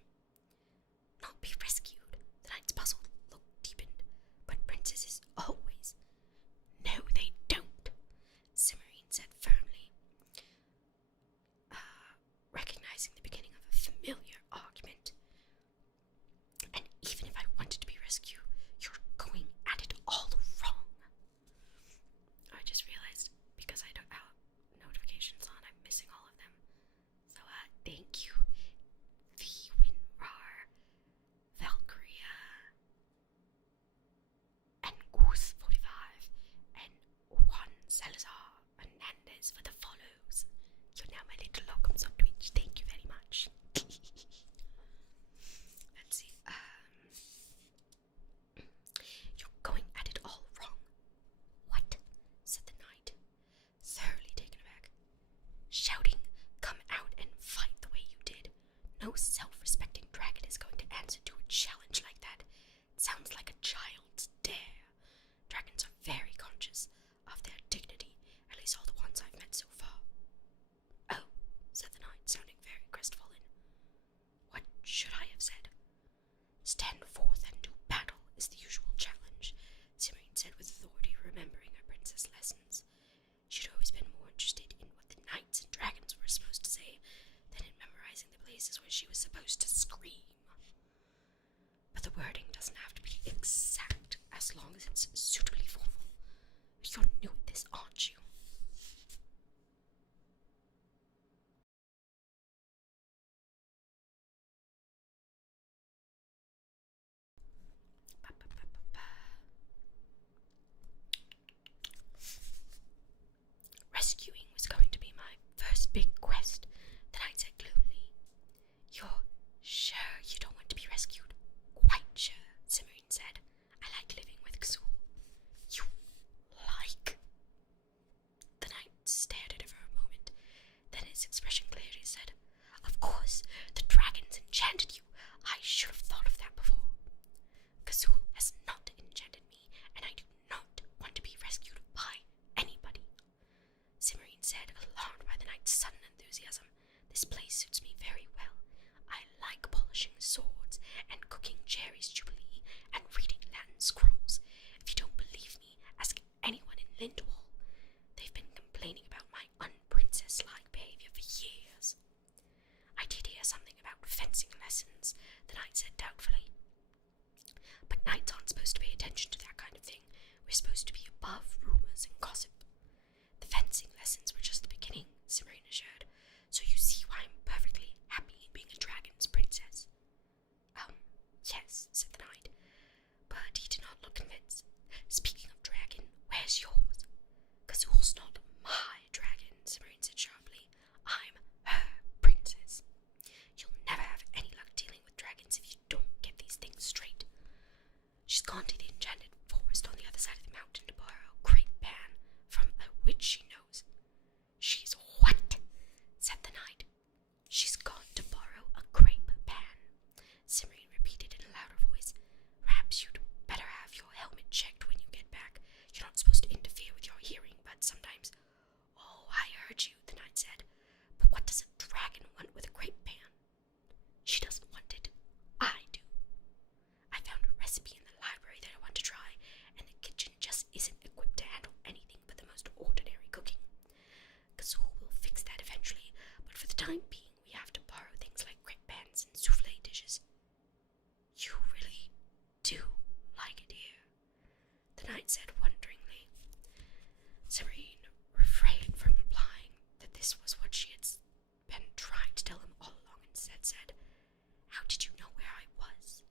"Not be rescued?" The knight's puzzled look deepened. "But princesses always—" "No, they don't," Serene said firmly, recognizing the beginning of a familiar argument. "And even if I wanted to be rescued, you're going at it all wrong." I just realized, because I don't have notifications on, I'm missing all of them. So, thank you, Winrar, Valkyria, and Goose45, and Juan Salazar Hernandez for the follows. You're now my little Locke'ns on Twitch. Thank you very much. Let's see. "You're going at it all wrong." "What?" said the knight, thoroughly taken aback. "Shouting, 'Come out and fight,' the way you did. No self-respecting dragon is going to answer to a challenge like that. It sounds like a child's dare. Dragons are very conscious of their dignity, at least all the ones I've met so far." "Oh," said the knight, sounding very crestfallen. "What should I have said?" "Stand forth and do battle is the usual challenge," Serene said with authority, remembering her princess lessons. She'd always been more interested in what the knights and dragons were supposed to say than in memorizing the places where she was supposed to scream. But the wording doesn't have to be exact, as long as it's suitably formal. You're new at this, aren't you? "Rescuing was going to be my first big quest," the knight said gloomily. "You're sure you don't want to be rescued?" "Quite sure," Semarine said. "I like living with Xul." "You like?" The knight stared at her for a moment. Then his expression cleared. He said, "Of course, the dragons enchanted you. I should have thought of that before. Xul has not enchanted me, and I do not want to be rescued by anybody." Semarine said, alarmed by the knight's sudden enthusiasm. "This place suits me very well. I like polishing swords and cooking Jerry's Jubilee and reading Latin scrolls. If you don't believe me, ask anyone in Lindwall. They've been complaining about my unprincess-like behavior for years." "I did hear something about fencing lessons," the knight said doubtfully. "But knights aren't supposed to pay attention to that kind of thing. We're supposed to be above rumors and gossip." "The fencing lessons were just the beginning," Serena assured. "So you see why I'm perfectly happy being a dragon's princess." Yes," said the knight, but he did not look convinced. "Speaking of dragon, where's yours?" "Kazul's not my dragon," Serene said sharply. "I'm her princess. You'll never have any luck dealing with dragons if you don't get these things straight. She's gone to the enchanted forest on the other side of the mountain to borrow a great pan dragon one with a grape pan. She doesn't want it. I do. I found a recipe in the library that I want to try, and the kitchen just isn't equipped to handle anything but the most ordinary cooking. Gazul will fix that eventually, but for the time being we have to borrow things like grape pans and souffle dishes. You really do like it here, the knight said wonderingly. Serene refrained from replying that this was what she had been trying to tell him all along, and said, "How did you know where I was?"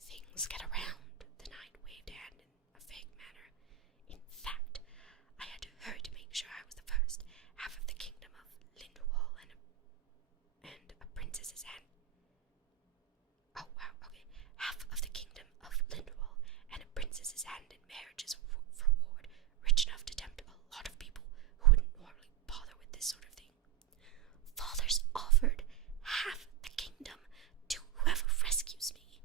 "Things get around," the knight waved a hand in a vague manner. "In fact, I had to hurry to make sure I was the first. Half of the kingdom of Lindwall and a princess's hand. Oh, wow, okay. Half of the kingdom of Lindwall and a princess's hand in marriage is reward, rich enough to tempt a lot of people who wouldn't normally bother with this sort of thing." "Father's offered half the kingdom to whoever rescues me,"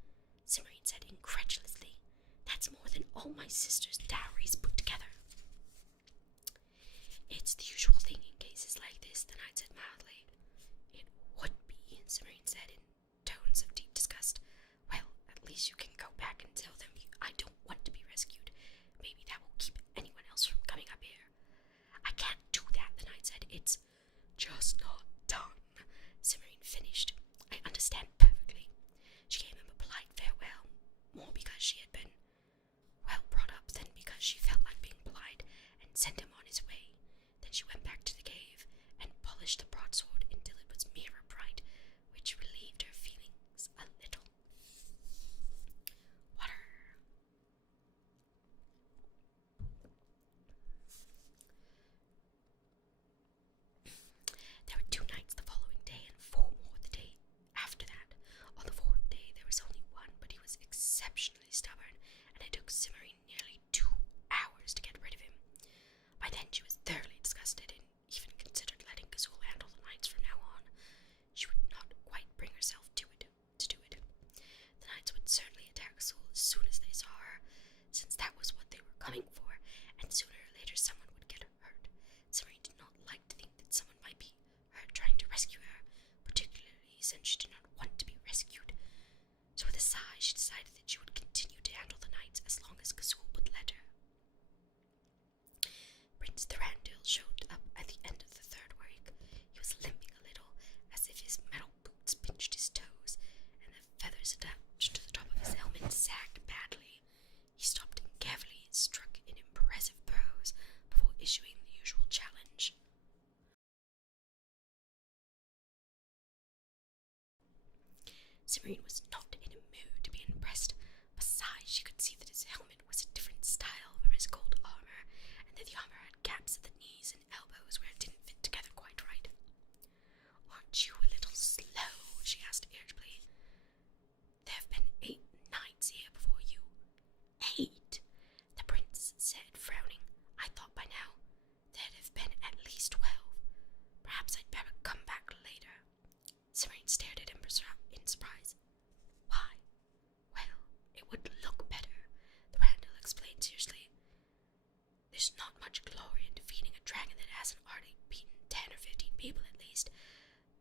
Simrine said incredulously. "That's more than all my sister's dowries put together." "It's the usual thing in cases like this," the knight said mildly. "It would be," Simrine said in tones of deep disgust. "Well, at least you can go back and tell them I don't want to be rescued. Maybe that will keep anyone else from coming up here." "I can't do that," the knight said. "It's just not done," Simrine finished. "I understand perfectly." She gave him a polite farewell, more because she had been well brought up than because she felt like being polite, and sent him on his way. Then she went back to the cave and polished the broadsword until it was mirror bright, which relieved her feelings a little. Water. There were 2 nights the following day and 4 more the day after that. On the 4th day there was only one, but he was exceptionally stubborn, and it took Simrine nearly 2 hours to get rid of him. By then she was thoroughly disgusted, and even considered letting Gazul handle the nights from now on. She would not quite bring herself to do it. The knights would certainly attack Gazul as soon as they saw her, since that was what they were coming for, and sooner or later someone would get hurt. Simrine did not like to think that someone might be hurt trying to rescue her, particularly since she did not want to be rescued. So with a sigh she decided that she would continue to handle the knights as long as Gazul would let her. Prince Thranduil showed up at the end of the 3rd week. He was limping a little, as if his metal boots pinched his toes, and the feathers attached to the top of his helmet sagged badly. He stopped and carefully struck in impressive burrows before issuing the usual challenge. Simrine was not in a mood to be impressed. Besides, she could see that his helmet was a different style from his gold armor, and that the armor had gaps at the knees and elbows where it didn't fit together quite right. "Aren't you a little slow?" she asked irritably. "There have been 8 nights here before you." "8?" the prince said, frowning. "I thought by now there'd have been at least 12. Perhaps I'd better come back later." Simrine stared at him in surprise. "Why?" "Well, it would look better," Thranduil explained seriously. "There's not much glory in defeating a dragon that hasn't already beaten 10 or 15 people at least.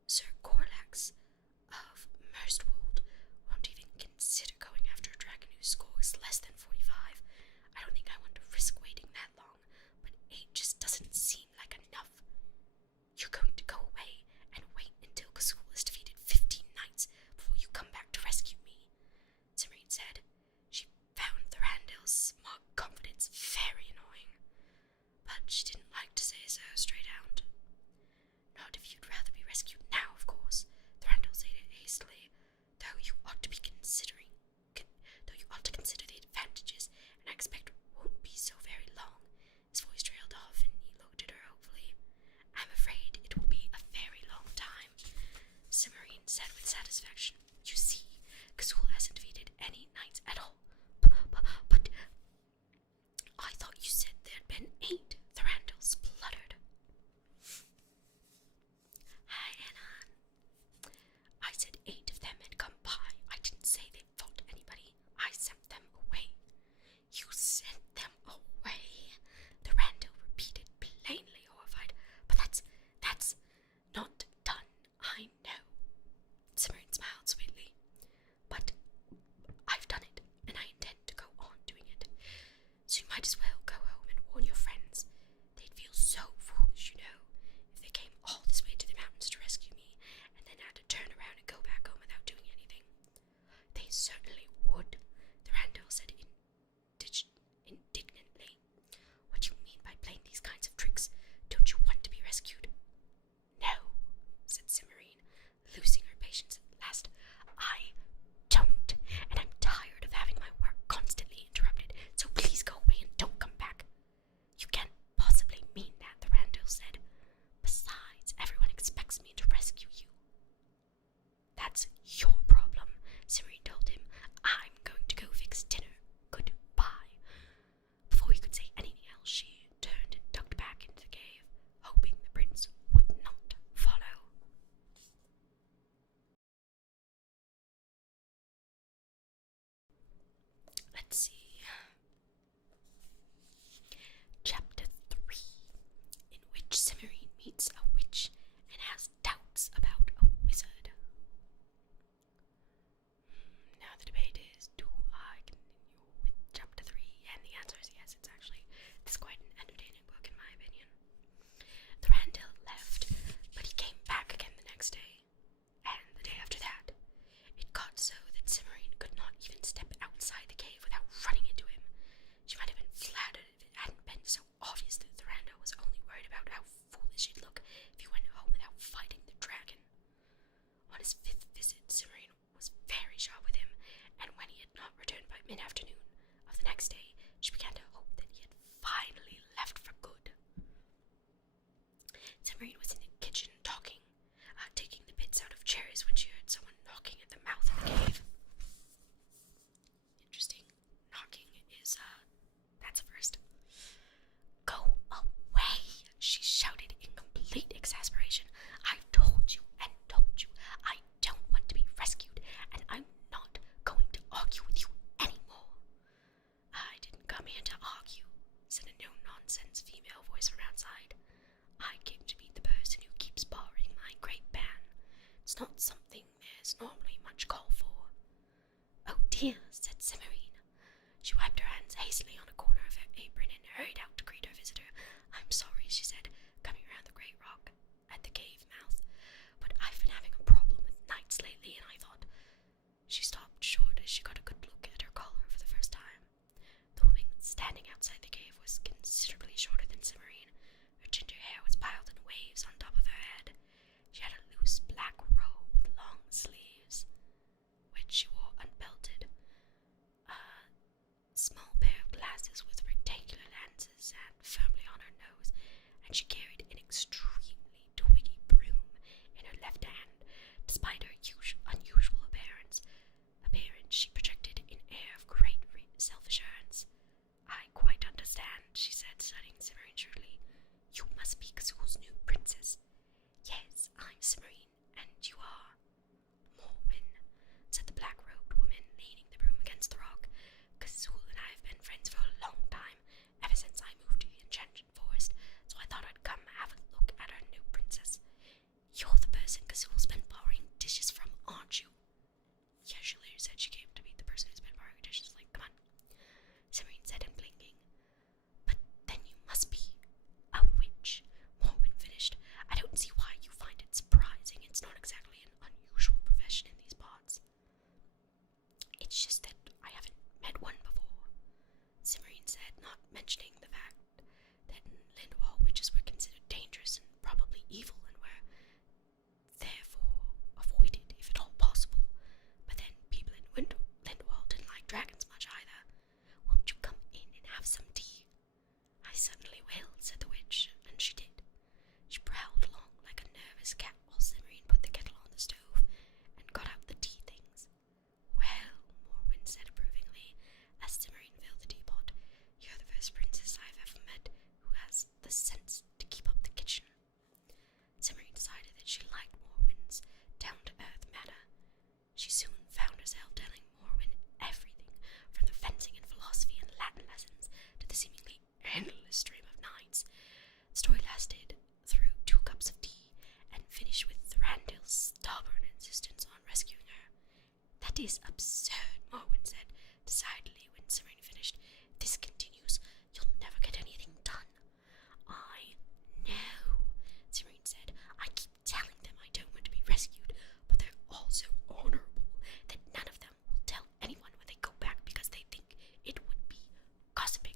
Sir Corlax of Merstwold won't even consider going after a dragon whose score is less than 45. I don't think I want to risk waiting that long, but 8 just doesn't seem like enough." "You're going to go away and wait until Gazul has defeated 15 knights before you come back to rescue me," Simrine said. She found Thranduil's smug confidence very annoying, but she didn't like to say so straight out. "Not if On his 5th visit, Cimmerian was very sharp with him, and when he had not returned by mid-afternoon of the next day, she began to hope that he had finally left for good. Cimmerian was in the kitchen talking, taking the bits out of cherries when she heard someone knocking at the mouth of the cave. Interesting. Knocking is, that's a first. Go away, she shouted in complete exasperation. I've told you and told you I don't want to be rescued, and I'm not going to argue with you anymore. I didn't come here to argue, said a no-nonsense female voice from outside. I came to be the person who keeps borrowing my great ban. It's not something there's normally much call for. Oh dear, said Cimmerian. She wiped her hands hastily on a corner of her apron and hurried out to greet her visitor. I'm sorry, she said, coming around the great rock at the cave mouth, but I've been having a problem with nights lately, and I thought... She stopped short as she got a good look at her collar for the first time. The woman standing outside the cave was considerably shorter than Cimmerian. Her ginger hair was piled in waves on top of her head. She had a loose black robe with long sleeves, which she wore unbelted. A small pair of glasses with rectangular lenses sat firmly on her nose, and she carried an extremely twiggy broom in her left hand. Despite her unusual appearance, she projected an air of great self-assurance. I quite understand, she said, studying Cimmerian shrewdly. You must be Kazul's new princess. Yes, I'm Cimmerian, and you are... Morwen, said the black-robed woman, leaning the broom against the rock. Kazul and I have been friends for a long time, ever since I moved to the Enchanted Forest, so I thought I'd come have a look at our new princess. You're the person Kazul's been borrowing dishes from, aren't you? Yeah, she later said she came to meet the person who's been borrowing dishes. Like, come on. Cimmerian said in blinking. But then you must be a witch, Morwen finished. I don't see why you find it surprising. It's not exactly an unusual profession in these parts. It's just that I haven't met one before, Cimmerian said, not mentioning the fact that in Lindwall witches were considered dangerous and probably evil and were therefore avoided if at all possible. But then people in Lindwall didn't like dragons much either. Won't you come in and have some tea? I certainly will, said the witch, and she did. She prowled along like a nervous cat while Cimmerian put the kettle on the stove and got out the tea things. Well, Morwen said approvingly, as Cimmerian filled the teapot, you're the first princess I've ever met who has the sense to keep up the kitchen. Cimmerian decided that she liked Morwen's down-to-earth manner. She soon found herself telling Morwen everything, from the fencing and philosophy and Latin lessons to the seemingly endless stream of nights. The story lasted through 2 cups of tea and finished with Thranduil's stubborn insistence on rescuing her. That is absurd, Morwen said decidedly when Cimmerian finished. If this continues, you'll never get anything done. I know, Cimmerian said. I keep telling them I don't want to be rescued, but they're all so honorable that none of them will tell anyone when they go back because they think it would be gossiping.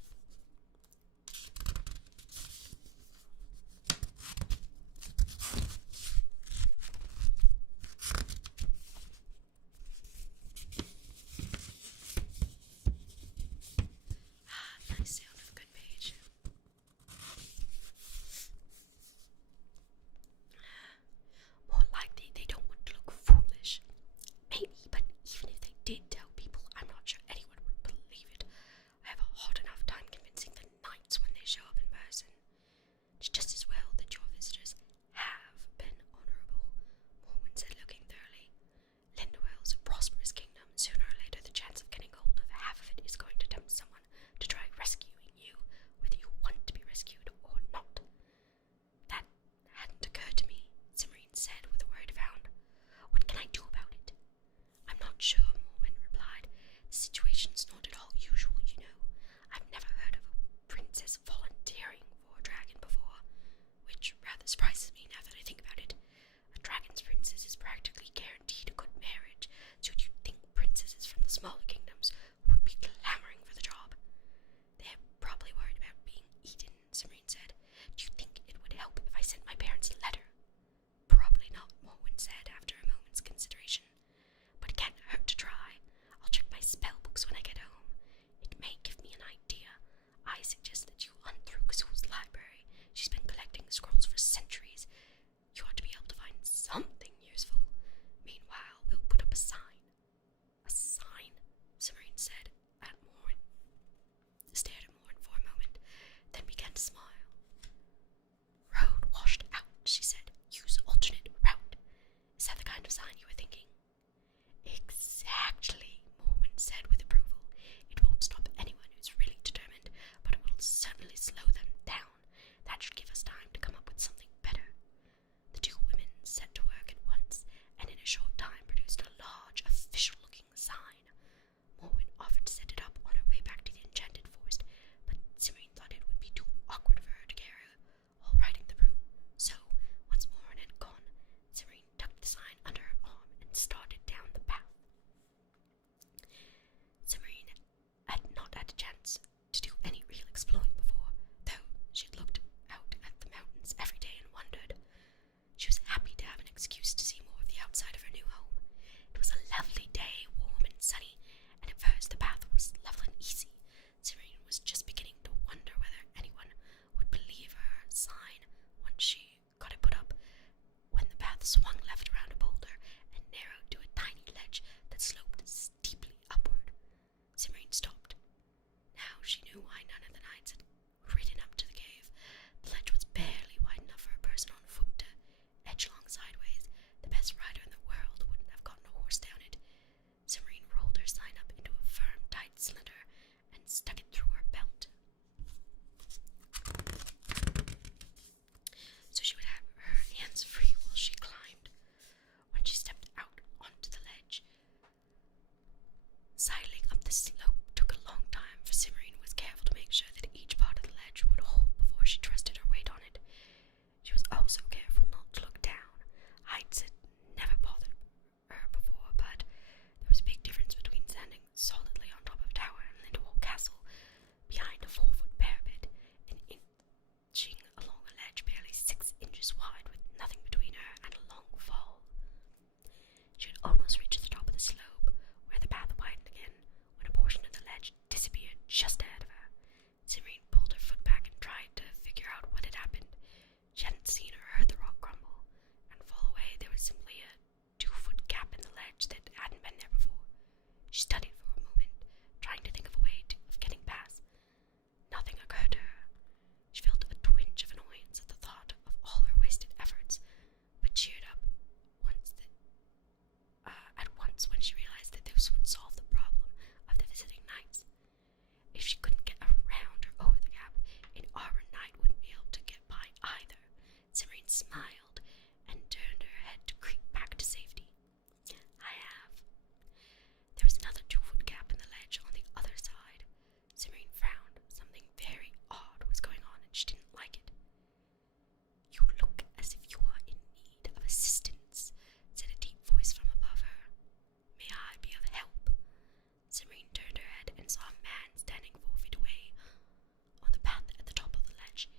path swung left around a boulder and narrowed to a tiny ledge that sloped steeply upward. Simmering stopped. Now she knew why none of the knights had ridden up to the cave. The ledge was barely wide enough for a person on foot to edge along sideways. The best rider in the world wouldn't have gotten a horse down it. Simmering rolled her sign up into a firm, tight cylinder and stuck it through her belt, so she would have her hands free while she climbed. When she stepped out onto the ledge, sidling up the slope took a long time, for Simmering was careful to make sure that each part of the ledge would hold before she trusted her weight on it. She was also careful not to look down. Heights had never bothered her before, but there was a big difference between standing solidly on top of a tower in Lindwall Castle behind a 4-foot parapet and inching along a ledge barely 6 inches wide with nothing between her and a long fall. She had almost reached the top of the slope, where the path widened again, when a portion of the ledge disappeared just ahead of her. Simmering pulled her foot back and tried to figure out what had happened. She hadn't seen or heard the rock crumble and fall away. There was simply a 2-foot gap in the ledge that hadn't been there before. She studied for a moment, trying to think of a way of getting past. Nothing occurred to her. She felt a twinge of annoyance at the thought of all her wasted efforts, but cheered up at once when she realized that this would solve the problem of the visiting knights. If she couldn't get around or over the gap, an armored knight wouldn't be able to get by either. Simmering smiled and turned her head to creep back to safety. I have. There was another 2-foot gap in the ledge on the other side. Simmering frowned. Something very odd was going on, and she didn't like it. You look as if you are in need of assistance, said a deep voice from above her. May I be of help? Simmering turned her head and saw a man standing 4 feet away on the path at the top of the ledge.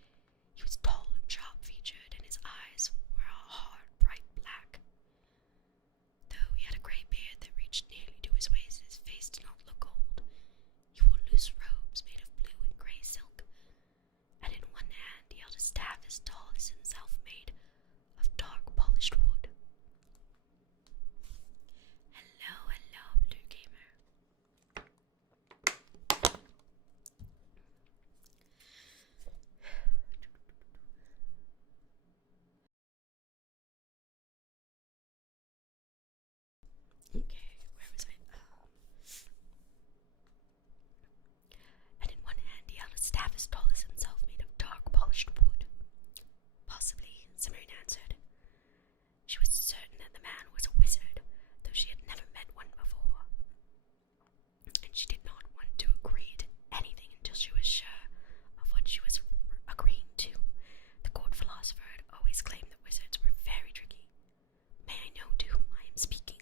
He was tall and sharp-featured, and his eyes were a hard, bright black. Though he had a grey beard that reached nearly to his waist, his face did not look old. He wore loose robes made of blue and grey silk, and in one hand he held a staff as tall as himself, made of dark polished wood. Hello, Blue Gamer. Okay, where was I? And in one hand he held a staff as tall as himself, made of dark polished wood. Possibly, Simmering answered. She was certain that the man was a wizard, though she had never met one before. And she did not want to agree to anything until she was sure of what she was agreeing to. The court philosopher had always claimed that wizards were very tricky. May I know to whom I am speaking?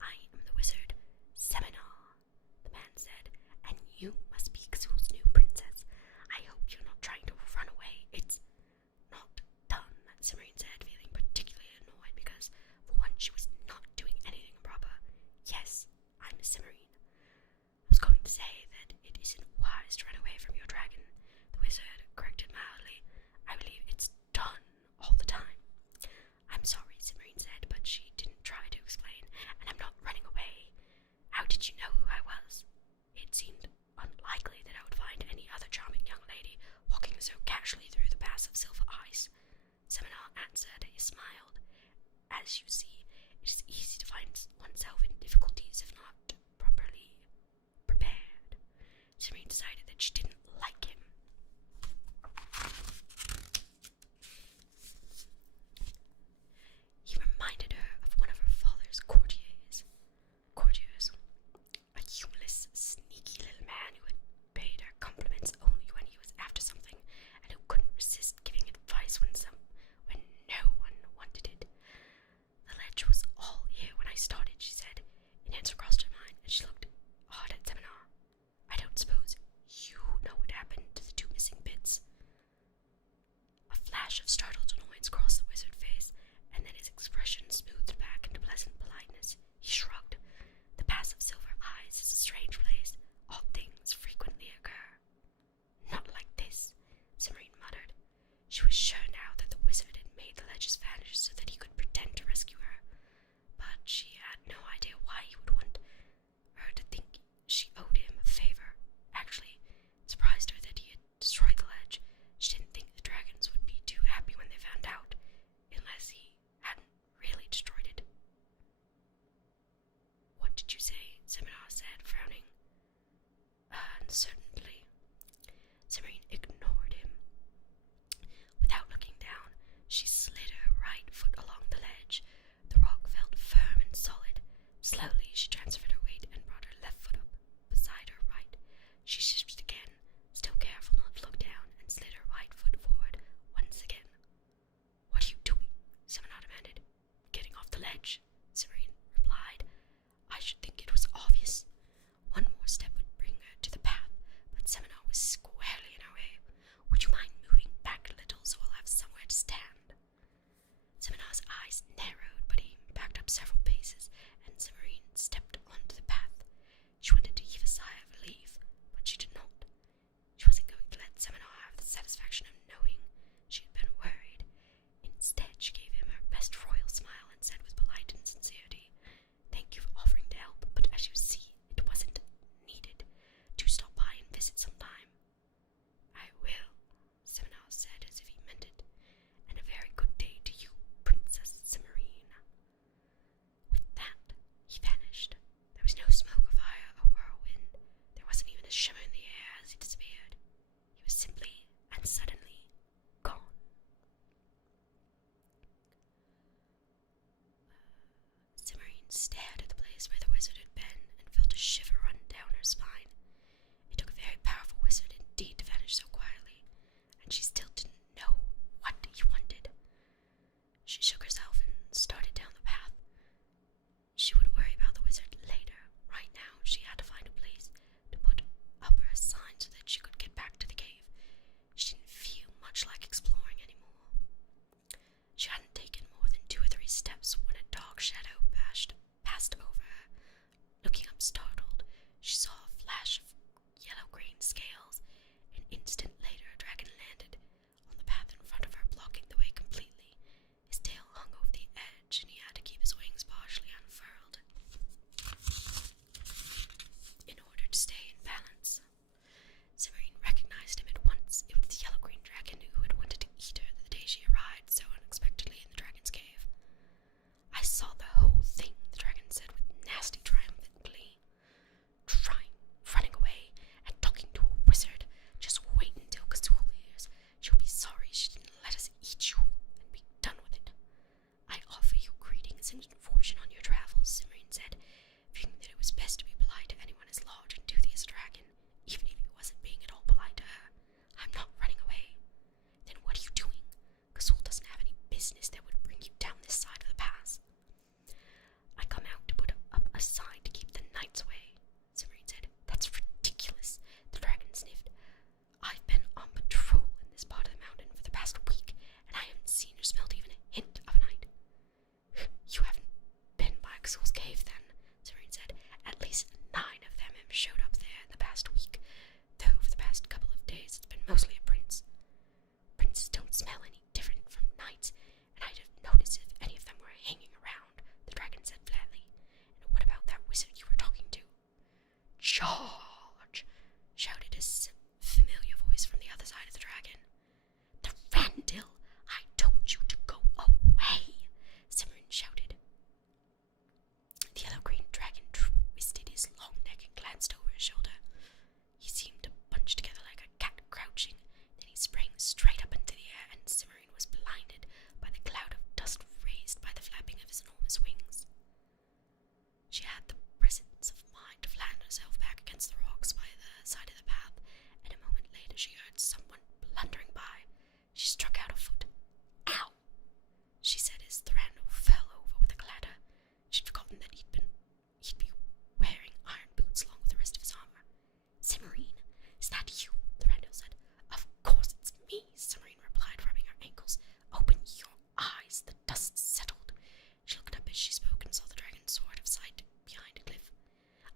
I am the wizard, Seminar, the man said, and you must be Xul's new princess. I hope you're not trying to run away. It's not done, Simmering said, feeling particularly annoyed because, for once, she was not doing anything improper. Yes, I'm Simmering. I was going to say that it isn't wise to run away from your dragon, the wizard corrected mildly. I believe it's done all the time. I'm sorry, Simmering said, but she didn't try to explain, and I'm not running away. How did you know who I was? It seemed unlikely that I would find any other charming young lady walking so casually through the pass of silver ice. Seminar answered. He smiled. As you see, it is easy to find oneself in difficulties if not properly prepared. Simmering decided that she didn't like him. He reminded her of one of her father's courtiers, a humorless, sneaky little man who had paid her compliments only when he was after something, and who couldn't resist giving advice when no one wanted it. The ledge was all here when I started, she said. An answer crossed her mind, and she looked hard at Seminar. I don't suppose you know what happened to the 2 missing bits? A flash of startled annoyance crossed the wizard's face, and then his expression smoothed back into pleasant politeness. He shrugged. The pass of silver eyes is a strange place. Odd things frequently occur. Not like this, Simmering muttered. She was sure now that the wizard had made the ledges vanish so that he could pretend ledge, Serene replied. I should think it was obvious. One more step would bring her to the path, but Seminar was squarely in her way. Would you mind moving back a little so I'll have somewhere to stand? Seminar's eyes narrowed, but he backed up several paces, and Serene stepped onto the path. She wanted to heave a sigh of relief, but she did not. She wasn't going to let Seminar have the satisfaction of knowing she had been worried. Instead, she gave him her best royal smile and said with polite insincerity, "Thank you for offering to help, but as you see, it wasn't needed. Do stop by and visit sometime." "I will," Seminar said as if he meant it, "and a very good day to you, Princess Cimarine." With that, he vanished. There was no smoke or fire or whirlwind. There wasn't even a shimmer in the air as he disappeared. He was simply and suddenly gone. Cimarine stared at the place where the wizard had been and felt a shiver run down her spine. It took a very powerful wizard indeed to vanish so quietly, and she still didn't know what he wanted. She shook herself and started down the path. She would worry about the wizard later. Right now, she had to find a place to put up her sign so that she could get back to the cave. She didn't feel much like exploring anymore. She hadn't taken more than 2 or 3 steps when a dark shadow passed over her. Looking up startled, she saw a flash of yellow-green scales. An instant later, a dragon landed on the path in front of her, blocking the way completely. His tail hung over the edge, and he had to keep his wings partially unfurled in order to stay in balance. Cimarine recognized him at once. It was the yellow-green dragon who had wanted to eat her the day she arrived so unexpectedly in the dragon's cave. "I saw the whole thing," the dragon said with nasty triumphant glee. Running away and talking to a wizard. Just wait until Kazul hears. She'll be sorry she didn't let us eat you and be done with it. "I offer you greetings and fortune on your travels," Cimarine said, feeling that it was best to be polite to anyone as large and toothy as a dragon, even if he wasn't being at all polite to her. "I'm not running away." "Then what are you doing? Kazul doesn't have any business that would bring you down this side of the pass." "I come out to put up a sign to keep the knights away," Cimarine said. "That's ridiculous," the dragon sniffed. "I've been on patrol in this part of the mountain for the past week, and I haven't seen or smelled even a hint of a knight." "You haven't been by Kazul's cave, then," Cimarine said. "At least 9 of them have showed up there in the past week, though for the past couple of days it's been mostly a prince. Princes don't smell any different from knights, and I'd have noticed if any of them were hanging around," the dragon said flatly. "And what about that wizard you were talking to?" "Charge!" shouted a familiar voice from the other side of the dragon. "The Randall! I told you to go away!" Cimarine shouted. The yellow-green dragon twisted his long neck and glanced over his shoulder. He seemed to bunch together like a cat crouching. Then he sprang straight up into the air, and Cimarine was blinded by the cloud of dust raised by the flapping of his enormous wings. She had the presence of mind to flatten herself back against the rocks by the side of the path, and a moment later she heard someone blundering by. She struck out a foot. "Ow!" she said as Thranduil fell over with a clatter. She'd forgotten that he'd be wearing iron boots along with the rest of his armor. "Cimarine, is that you?" Thranduil said. "Of course it's me," Cimarine replied, rubbing her ankles. "Open your eyes." The dust settled. She looked up as she spoke and saw the dragon soar out of sight behind a cliff.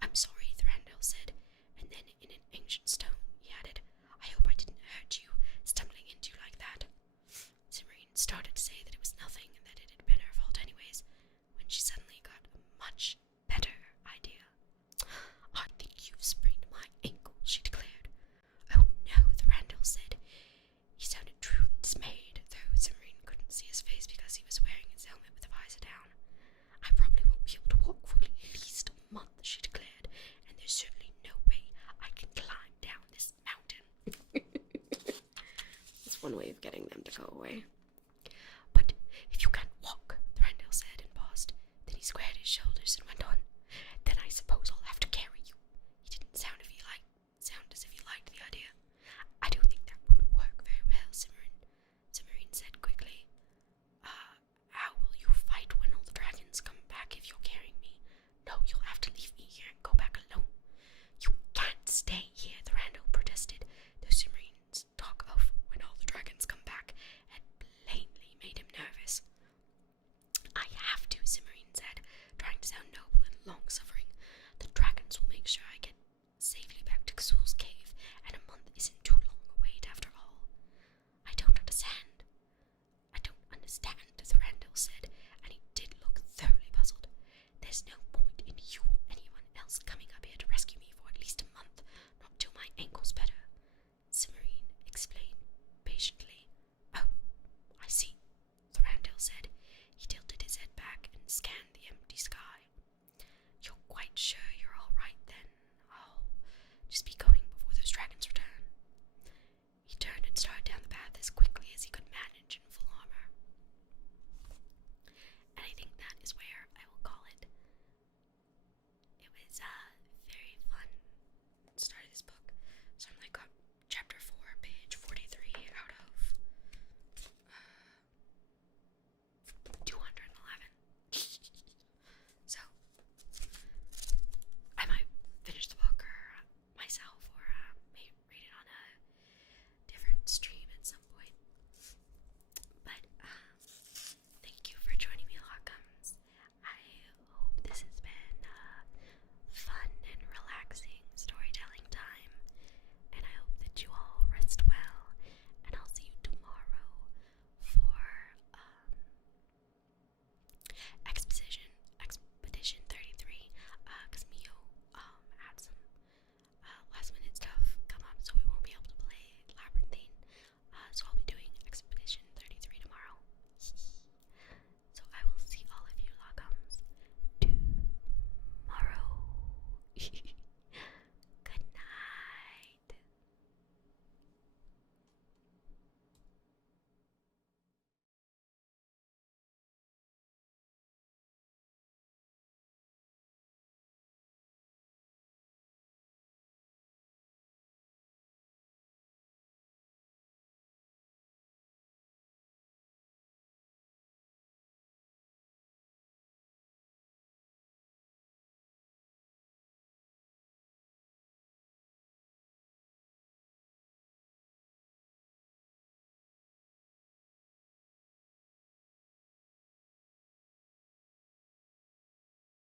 "I'm sorry," Thranduil said, and then in an anxious tone he added, "I hope I didn't hurt you, stumbling into you like that." Cimarine started to say that it was nothing and that it had been her fault anyways, when she suddenly got a much better idea. "I think you've sprained my ankle," she declared. "Oh no," Thranduil said. He sounded truly dismayed, though Cimarine couldn't see his face because he was wearing his helmet with the visor down. "I probably won't be able to walk for at least a month," she declared, "and there's certainly no way I can climb down this mountain." That's one way of getting them to go away. "But if you can't walk," Thranduil said and paused. Then he squared his shoulders and went on, "Then I suppose I'll have to carry you." He didn't sound as if he liked the idea. "I don't think that would work very well," Cimarine said quickly. How will you fight when all the dragons come understand, Thorandil said, and he did look thoroughly puzzled. There's no point in you or anyone else coming up here to rescue me for at least a month, not till my ankle's better. Cimarine explained patiently. Oh, I see, Thorandil said. He tilted his head back and scanned